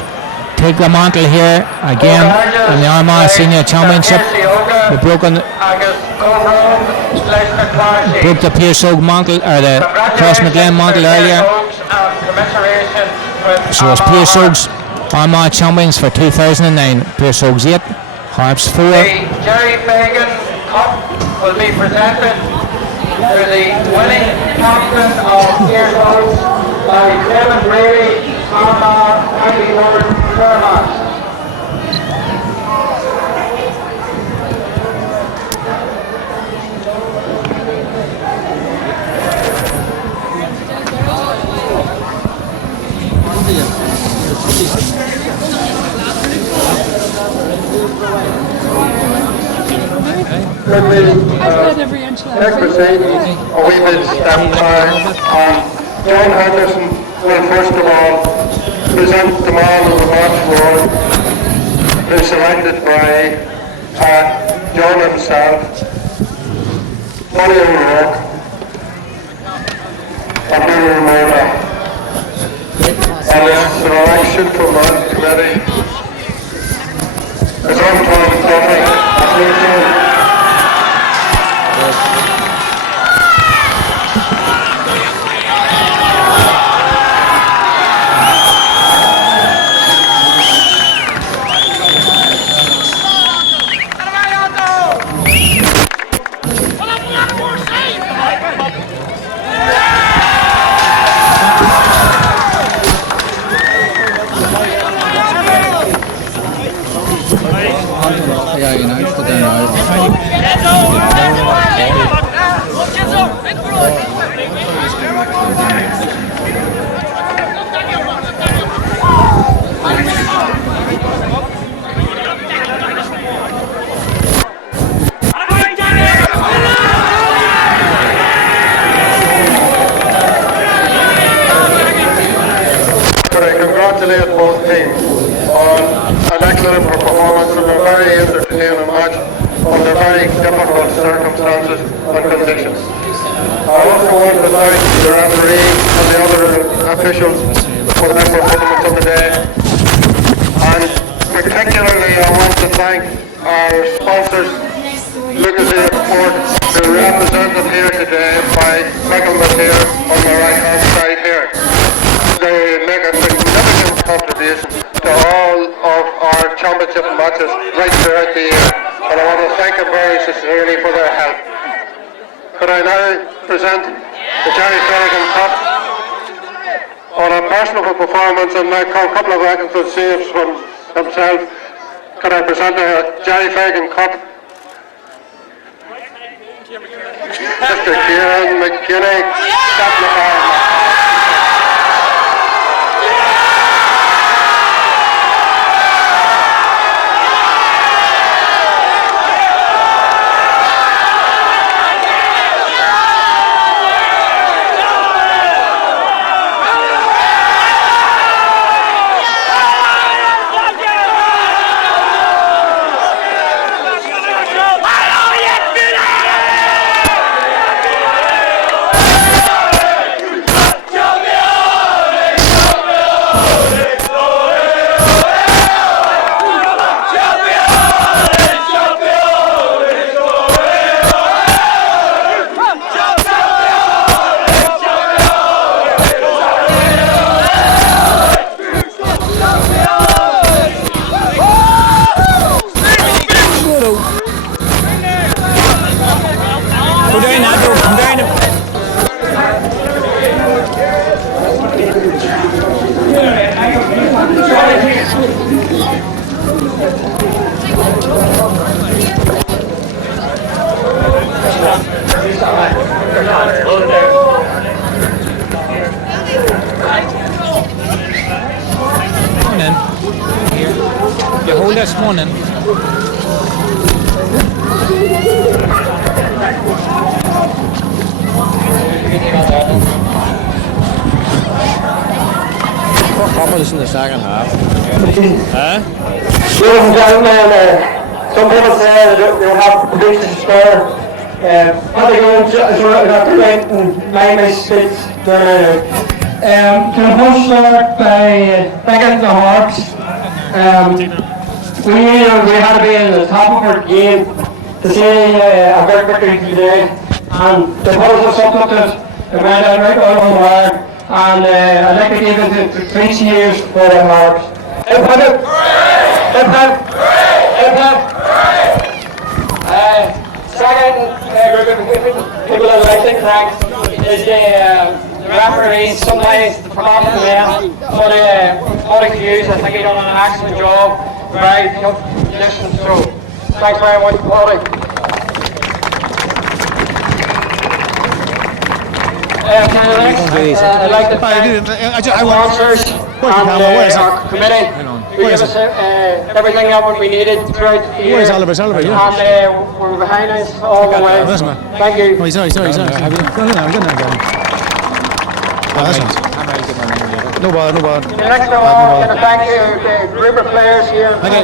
take the mantle here again in the Armagh Senior Championship. They broke the Piarsaigh Óga mantle, or the Crossmaglen mantle earlier. So it's Piarsaigh Óga's Armagh champions for 2009. Piarsaigh Óga 8, Harps 4. The Jerry Fagan Cup will be presented to the winning captain of Pearse by Kevin Brady, Armagh County Board Chairman. Next proceeding, we will step on John Henderson will first of all present the man of the match award, who is selected by John himself, Tony O'Rourke, and Mary Mona. And his selection from that committee is Antoine Duffy. Congratulate both teams on an excellent performance and a very entertaining match under very difficult circumstances and conditions. I also want to thank the referee and the other officials for their performance of the day, and particularly I want to thank our sponsors, Lucas Airport, who are represented here today by Michael Mateer on the right hand side here. They make a significant contribution to all of our championship matches right throughout the year, and I want to thank them very sincerely for their help. Could I now present the Jerry Fagan Cup on a personal performance and a couple of excellent saves from himself? Could I present the Jerry Fagan Cup? Mr. Kieran McKinney, Captain of Armagh. Yes, morning. What happened in the second half? Ladies and gentlemen, some people say they have predictions there. What they go into is not correcting my speech there. Can I first start by thanking the Harps? We had to be in the top of our game to see a great victory today, and they put us up with it. It went out right all the wire, and I'd like to give it to 3 cheers for the Harps. Hip hip! Hip hip! Hip hip! Second group of people I'd like to thank is the referees. Sometimes the problem there, but Hughes, I think he done an excellent job. Very tough conditions, so thanks very much, Paulie. I'd like to thank our sponsors and our committee who gave us everything that we needed throughout the year. Where's Oliver? And we're behind us all the way. Thank you. Oh, sorry. No bother. The next of all, can I thank you, the group of players here. There's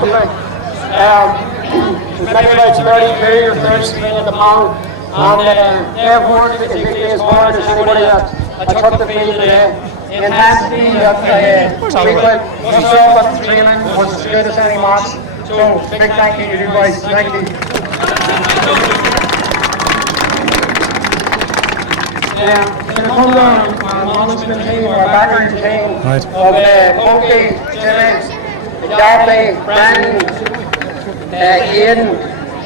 maybe about 32 or 33 in the pound, and they've worked as hard as anybody that took the field today. The intensity that we saw with the training was as good as any match. So, big thank you to you guys. Thank you. Gonna come down our management team, our background team of Monkey, Jimmy, Darby, Brandon, Ian,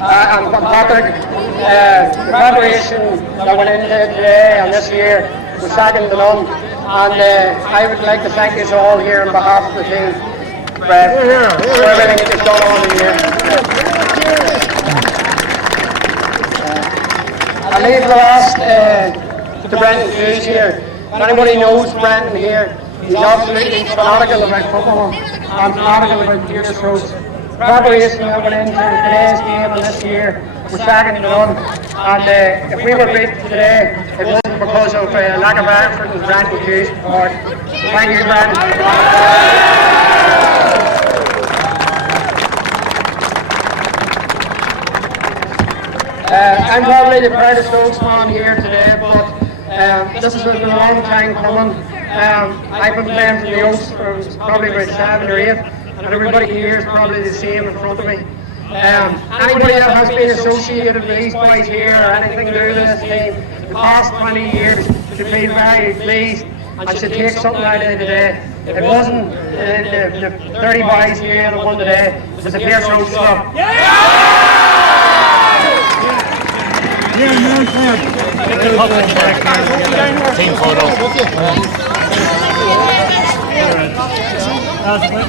and Patrick. The preparation that went into today and this year was second to none, and I would like to thank you all here on behalf of the team for everything that's done all the year. I leave the last to Brendan Hughes here. If anybody knows Brendan here, he's absolutely fanatical about football and fanatical about Pearse Roads. Preparation that went into today's game and this year was second to none. And if we were beaten today, it wasn't because of lack of effort and Brendan Hughes' part. Thank you, Brendan. I'm probably the proudest spokesman here today, but this has been a long time coming. I've been playing for the Oaks for probably about 7 or 8, and everybody here is probably the same in front of me. Anybody that has been associated with these boys here or anything to do with this team the past 20 years should be very pleased and should take something out of it today. It wasn't the 30 boys here that won today, it was the Pearse Road Club. Team photo.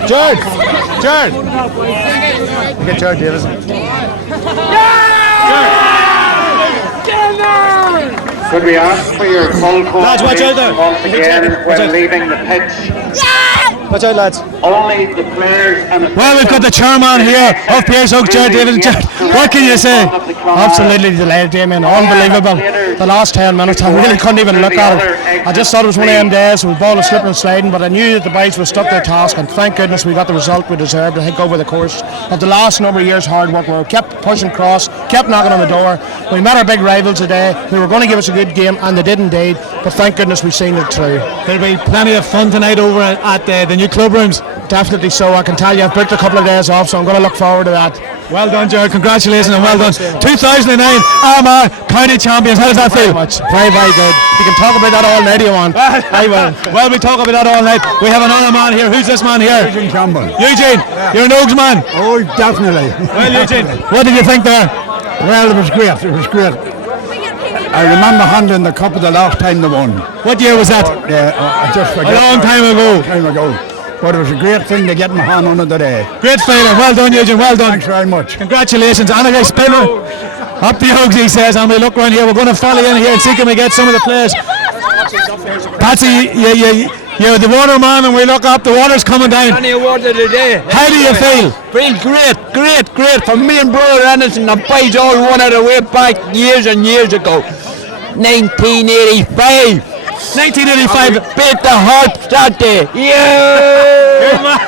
Jared! You get Jared Davis. Could we ask for your full cooperation once again when leaving the pitch? Watch out, lads. Only the players and the Well, we've got the chairman here of Pearse Óga, Jared Davis. What can you say? Absolutely delighted, Damien. Unbelievable. The last 10 minutes, I really couldn't even look at it. I just thought it was one of them days with ball slipping and sliding, but I knew that the boys would stuck their task, and thank goodness we got the result we deserved, I think, over the course of the last number of years' hard work. We kept pushing cross, kept knocking on the door. We met our big rivals today, who were going to give us a good game, and they did indeed, but thank goodness we've seen it through. There'll be plenty of fun tonight over at the new club rooms. Definitely so. I can tell you I've booked a couple of days off, so I'm going to look forward to that. Well done, Jared. Congratulations and well done. 2009 Armagh County Champions. How does that feel? Very, very good. You can talk about that all night if you want. I will. Well, we talk about that all night. We have another man here. Who's this man here? Eugene Campbell. Eugene, you're an Oaks man. Oh, definitely. Well, Eugene, what did you think there? Well, it was great. I remember handling the cup the last time they won. What year was that? I just forget. A long time ago. But it was a great thing to get my hand on it today. Great feeling. Well done, Eugene. Well done. Thanks very much. Congratulations. Anna Spinner. Up the Oaks, he says, and we look around here. We're going to follow in here and see can we get some of the players. Patsy, You're the water man, and we look up, the water's coming down. Any award of the day. How do you feel? Feel great. For me and brother Anderson, the boys all won it away back years and years ago. 1985. 1985. Beat the Harps that day. Yeah!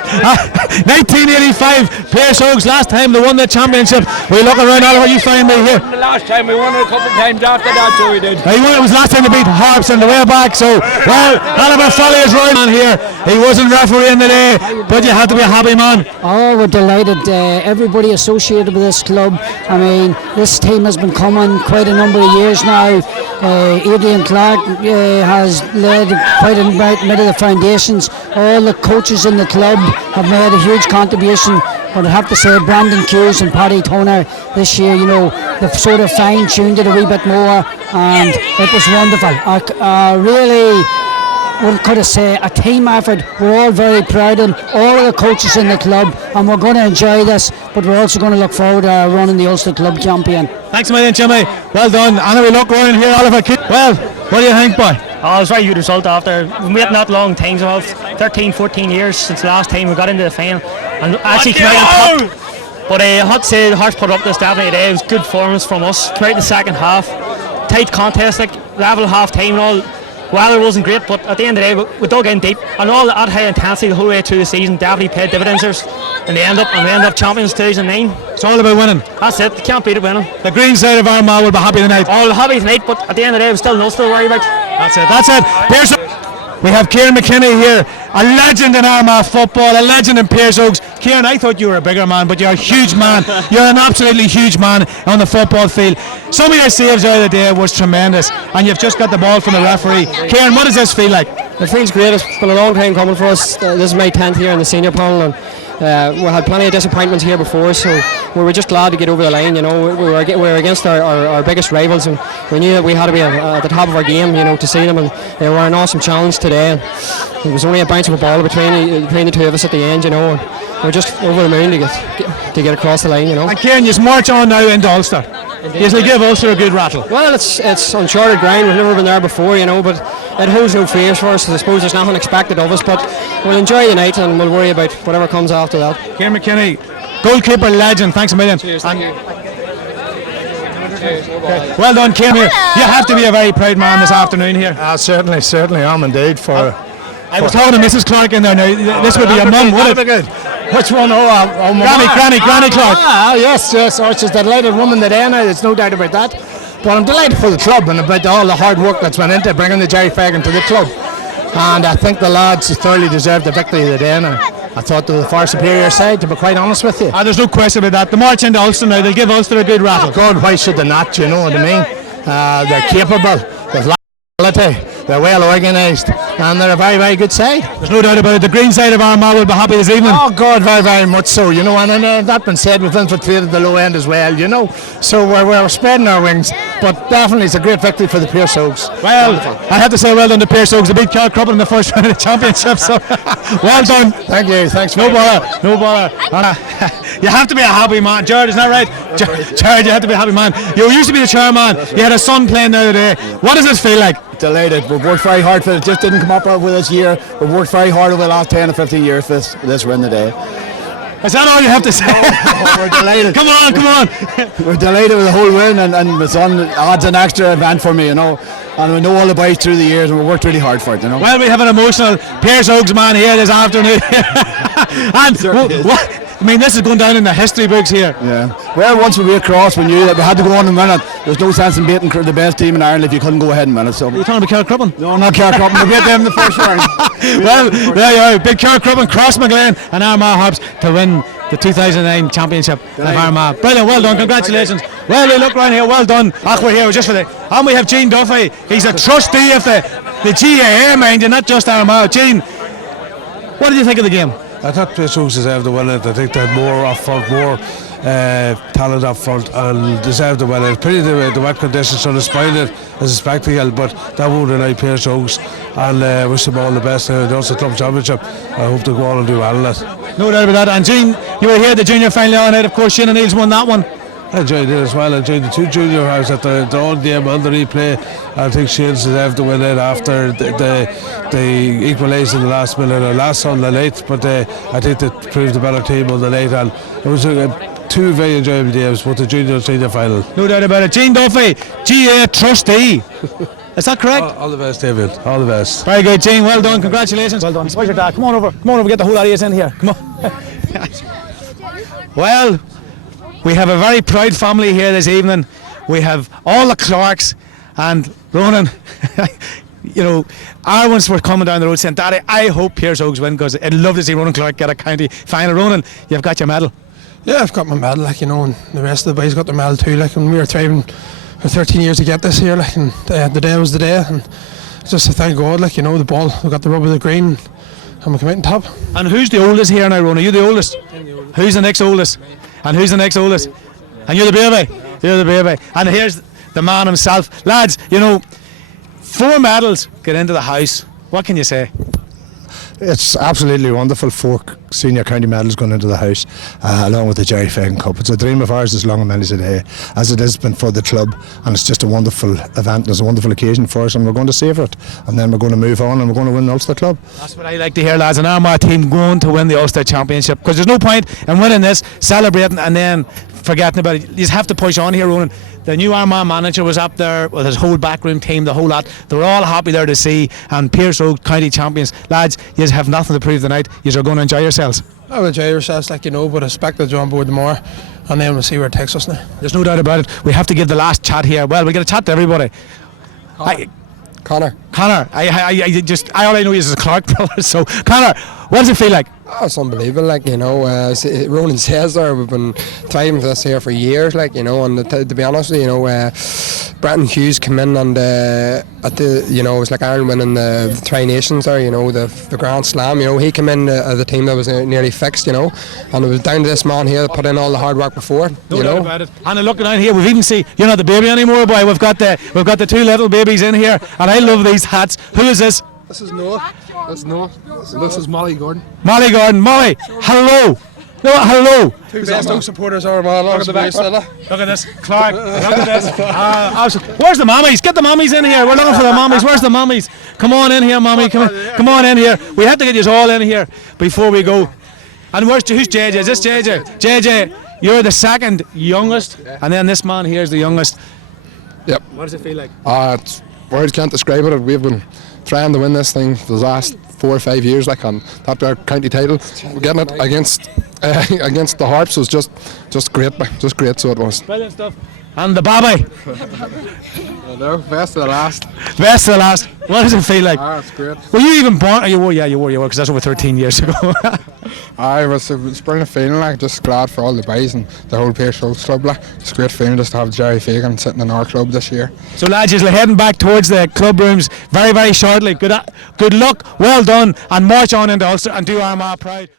1985, Pearse Óga's last time they won the championship. We look around, Oliver, you find me here. The last time we won it a couple of times after that, so we did. He won, it was last time they beat Harps on the way back, so, well, Oliver Foley is right on here. He wasn't refereeing today, but you have to be a happy man. Oh, we're delighted. Everybody associated with this club. I mean, this team has been coming quite a number of years now. Adrian Clark has led quite a bit of the foundations. All the coaches in the club have made a huge contribution. But I have to say, Brandon Hughes and Paddy Toner this year, you know, they've sort of fine-tuned it a wee bit more, and it was wonderful. Really, what could I say, a team effort. We're all very proud of them, all of the coaches in the club, and we're going to enjoy this, but we're also going to look forward to running the Ulster Club Champion. Thanks a million, Jimmy. Well done. And we look around here, Oliver. Well, what do you think, boy? Oh, it was a very good result after we've waited not long times, about 13-14 years since the last time we got into the final, and actually came out on top. But I have to say the Hearts put up this definitely today. It was good performance from us. Came out in the second half, tight contest, like level half time and all. Weather wasn't great, but at the end of the day we dug in deep, and all that high intensity the whole way through the season definitely paid dividends for us, and they end up champions 2009. It's all about winning. That's it, you can't beat it winning. The green side of Armagh will be happy tonight. All happy tonight, but at the end of the day we've still no to worry about. That's it. Pearse, we have Kieran McKinney here, a legend in Armagh football, a legend in Pearse Óga's. Kieran, I thought you were a bigger man, but you're a huge man. You're an absolutely huge man on the football field. Some of your saves the other day was tremendous, and you've just got the ball from the referee. Kieran, what does this feel like? It feels great. It's been a long time coming for us. This is my 10th year in the senior panel, and we had plenty of disappointments here before, so we were just glad to get over the line. You know, we were against our biggest rivals, and we knew that we had to be at the top of our game, you know, to see them, and they were an awesome challenge today. And it was only a bounce of a ball between the two of us at the end, you know, and we were just over the moon to get across the line, you know. And Kieran, you march on now into Ulster. You will give Ulster a good rattle. Well, it's uncharted ground. We've never been there before, you know, but it holds no fears for us. I suppose there's nothing expected of us, but we'll enjoy the night and we'll worry about whatever comes after that. Kieran McKinney, goalkeeper legend. Thanks a million. Cheers, thank you. Well done, Kieran. You have to be a very proud man this afternoon here. Certainly am indeed. I was talking to Mrs. Clark in there now. This would be your mum, would it? Which one? Granny Clark. Yes. Oh, she's a delighted woman today now, there's no doubt about that. But I'm delighted for the club and about all the hard work that's went into bringing the Jerry Fagan to the club. And I think the lads thoroughly deserved the victory today now. I thought they were the far superior side, to be quite honest with you. There's no question about that. The march into Ulster now, they'll give Ulster a good rattle. God, why should they not, you know what I mean? They're capable, they've quality, they're well organised, and they're a very, very good side. There's no doubt about it. The green side of Armagh will be happy this evening. Oh God, very, very much so, you know, and that being said, we've infiltrated the low end as well, you know, so we're spreading our wings, but definitely it's a great victory for the Pearse Ógas. Well, I have to say well done to Pearse Ógas. They beat Kilcruppen in the first round of the championship, so well done. Thank you, thanks. No bother. You have to be a happy man. Jared, isn't that right? Jared, you have to be a happy man. You used to be the chairman. You had a son playing the other day. What does this feel like? Delighted. We've worked very hard for it. It just didn't come up with this year. We've worked very hard over the last 10 or 15 years for this win today. Is that all you have to say? We're delighted. Come on. We're delighted with the whole win, and it's on adds an extra event for me, you know. And we know all the boys through the years, and we worked really hard for it, you know. Well, we have an emotional Pearse Óga's man here this afternoon. I mean, this is going down in the history books here. Yeah. Well, once we were across, we knew that we had to go on and win it. There's no sense in beating the best team in Ireland if you couldn't go ahead and win it. So. Are you talking about Kilcruppen? No, not Kilcruppen. We beat them in the first round. Well, there you are. Big Kilcruppen, Crossmaglen and Armagh Harps to win the 2009 championship of Armagh. Brilliant, well done, congratulations. Well, we look around here, well done. We're here just for the... And we have Gene Duffy. He's a trustee of the GAA, mind you, not just Armagh. Gene, what did you think of the game? I thought Pearse Óga deserved to win it. I think they had more up front, more talent up front, and deserved to win it. Pretty the wet conditions, so despite it as a spectacle, but that won't deny Pearse Óga, and wish them all the best in the Ulster Club Championship. I hope they go on and do well in it. No doubt about that. And Gene, you were here at the junior final the other night. Of course, Shane O'Neill's won that one. I enjoyed it as well. I enjoyed the two junior halves at their own game on the replay. I think Shields deserved to win it after they equalised in the last minute or last on the night, but I think they proved the better team on the night, and it was two very enjoyable games, both the junior and senior final. No doubt about it. Gene Duffy, GA trustee. Is that correct? All the best, David. All the best. Very good, Gene. Well done. Congratulations. Well done. Where's your dad? Come on over. Come on over. Get the whole lot of you in here. Come on. Well, we have a very proud family here this evening. We have all the Clarks and Ronan. You know, our ones were coming down the road saying, Daddy, I hope Pearse Óga win, because I'd love to see Ronan Clark get a county final. Ronan, you've got your medal. Yeah, I've got my medal, like, you know, and the rest of the boys got their medal too. Like, and we were trying for 13 years to get this here, like, and the day was the day, and just to thank God, like, you know, the ball, we got the rub of the green, and we come out on top. And who's the oldest here now, Ronan? Are you the oldest? Who's the next oldest? And who's the next oldest? And you're the baby. You're the baby. And here's the man himself. Lads, you know, 4 medals get into the house. What can you say? It's absolutely wonderful. 4 senior county medals going into the house, along with the Jerry Fagan Cup. It's a dream of ours, as long as many today, as it has been for the club, and it's just a wonderful event. It's a wonderful occasion for us, and we're going to savour it, and then we're going to move on, and we're going to win the Ulster Club. That's what I like to hear, lads. An Armagh team going to win the Ulster Championship, because there's no point in winning this, celebrating, and then forgetting about it. You just have to push on here, Ronan. The new Armagh manager was up there with his whole backroom team, the whole lot. They were all happy there to see, and Pearse Óga county champions. Lads, you have nothing to prove tonight. You are going to enjoy yourselves. I will enjoy yourselves, like, you know, but I expect to jump aboard tomorrow, and then we'll see where it takes us now. There's no doubt about it. We have to give the last chat here. Well, we got to chat to everybody. Connor. I all I know is a Clark brother. So, Connor, what does it feel like? Oh, it's unbelievable, like, you know, Ronan says there, we've been trying for this here for years, like, you know, and to be honest with you, you know, Brenton Hughes came in and at the, you know, it was like Ireland winning the Tri Nations there, you know, the Grand Slam, you know, he came in as a team that was nearly fixed, you know, and it was down to this man here that put in all the hard work before, no you doubt know. About it. And looking down here, we've even seen, you're not the baby anymore, boy, we've got the 2 little babies in here, and I love these hats. Who is this? This is Noah. That's Noah. This is Molly Gordon. Molly Gordon. Molly, hello. No, hello. 2 best Oak supporters are Armagh. Look at the back. Look at this. Clark. Look at this. Where's the mommies? Get the mommies in here. We're looking for the mommies. Where's the mommies? Come on in here, mommy. Come on in here. We have to get you all in here before we go. And who's JJ? Is this JJ? JJ, you're the second youngest, and then this man here is the youngest. Yep. What does it feel like? Words can't describe it. We've been trying to win this thing for the last 4 or 5 years, like, on that our county title. We're getting it against the Harps was just great, just great. So it was. Brilliant stuff. And the Bobby. No, best of the last. Best of the last. What does it feel like? It's great. Were you even born? You were, because that's over 13 years ago. It was brilliant feeling, like, just glad for all the boys and the whole Pearse Óga club, like, it's a great feeling just to have Jerry Fagan sitting in our club this year. So, lads, you're heading back towards the club rooms very, very shortly. Good luck, well done, and march on into Ulster and do Armagh proud.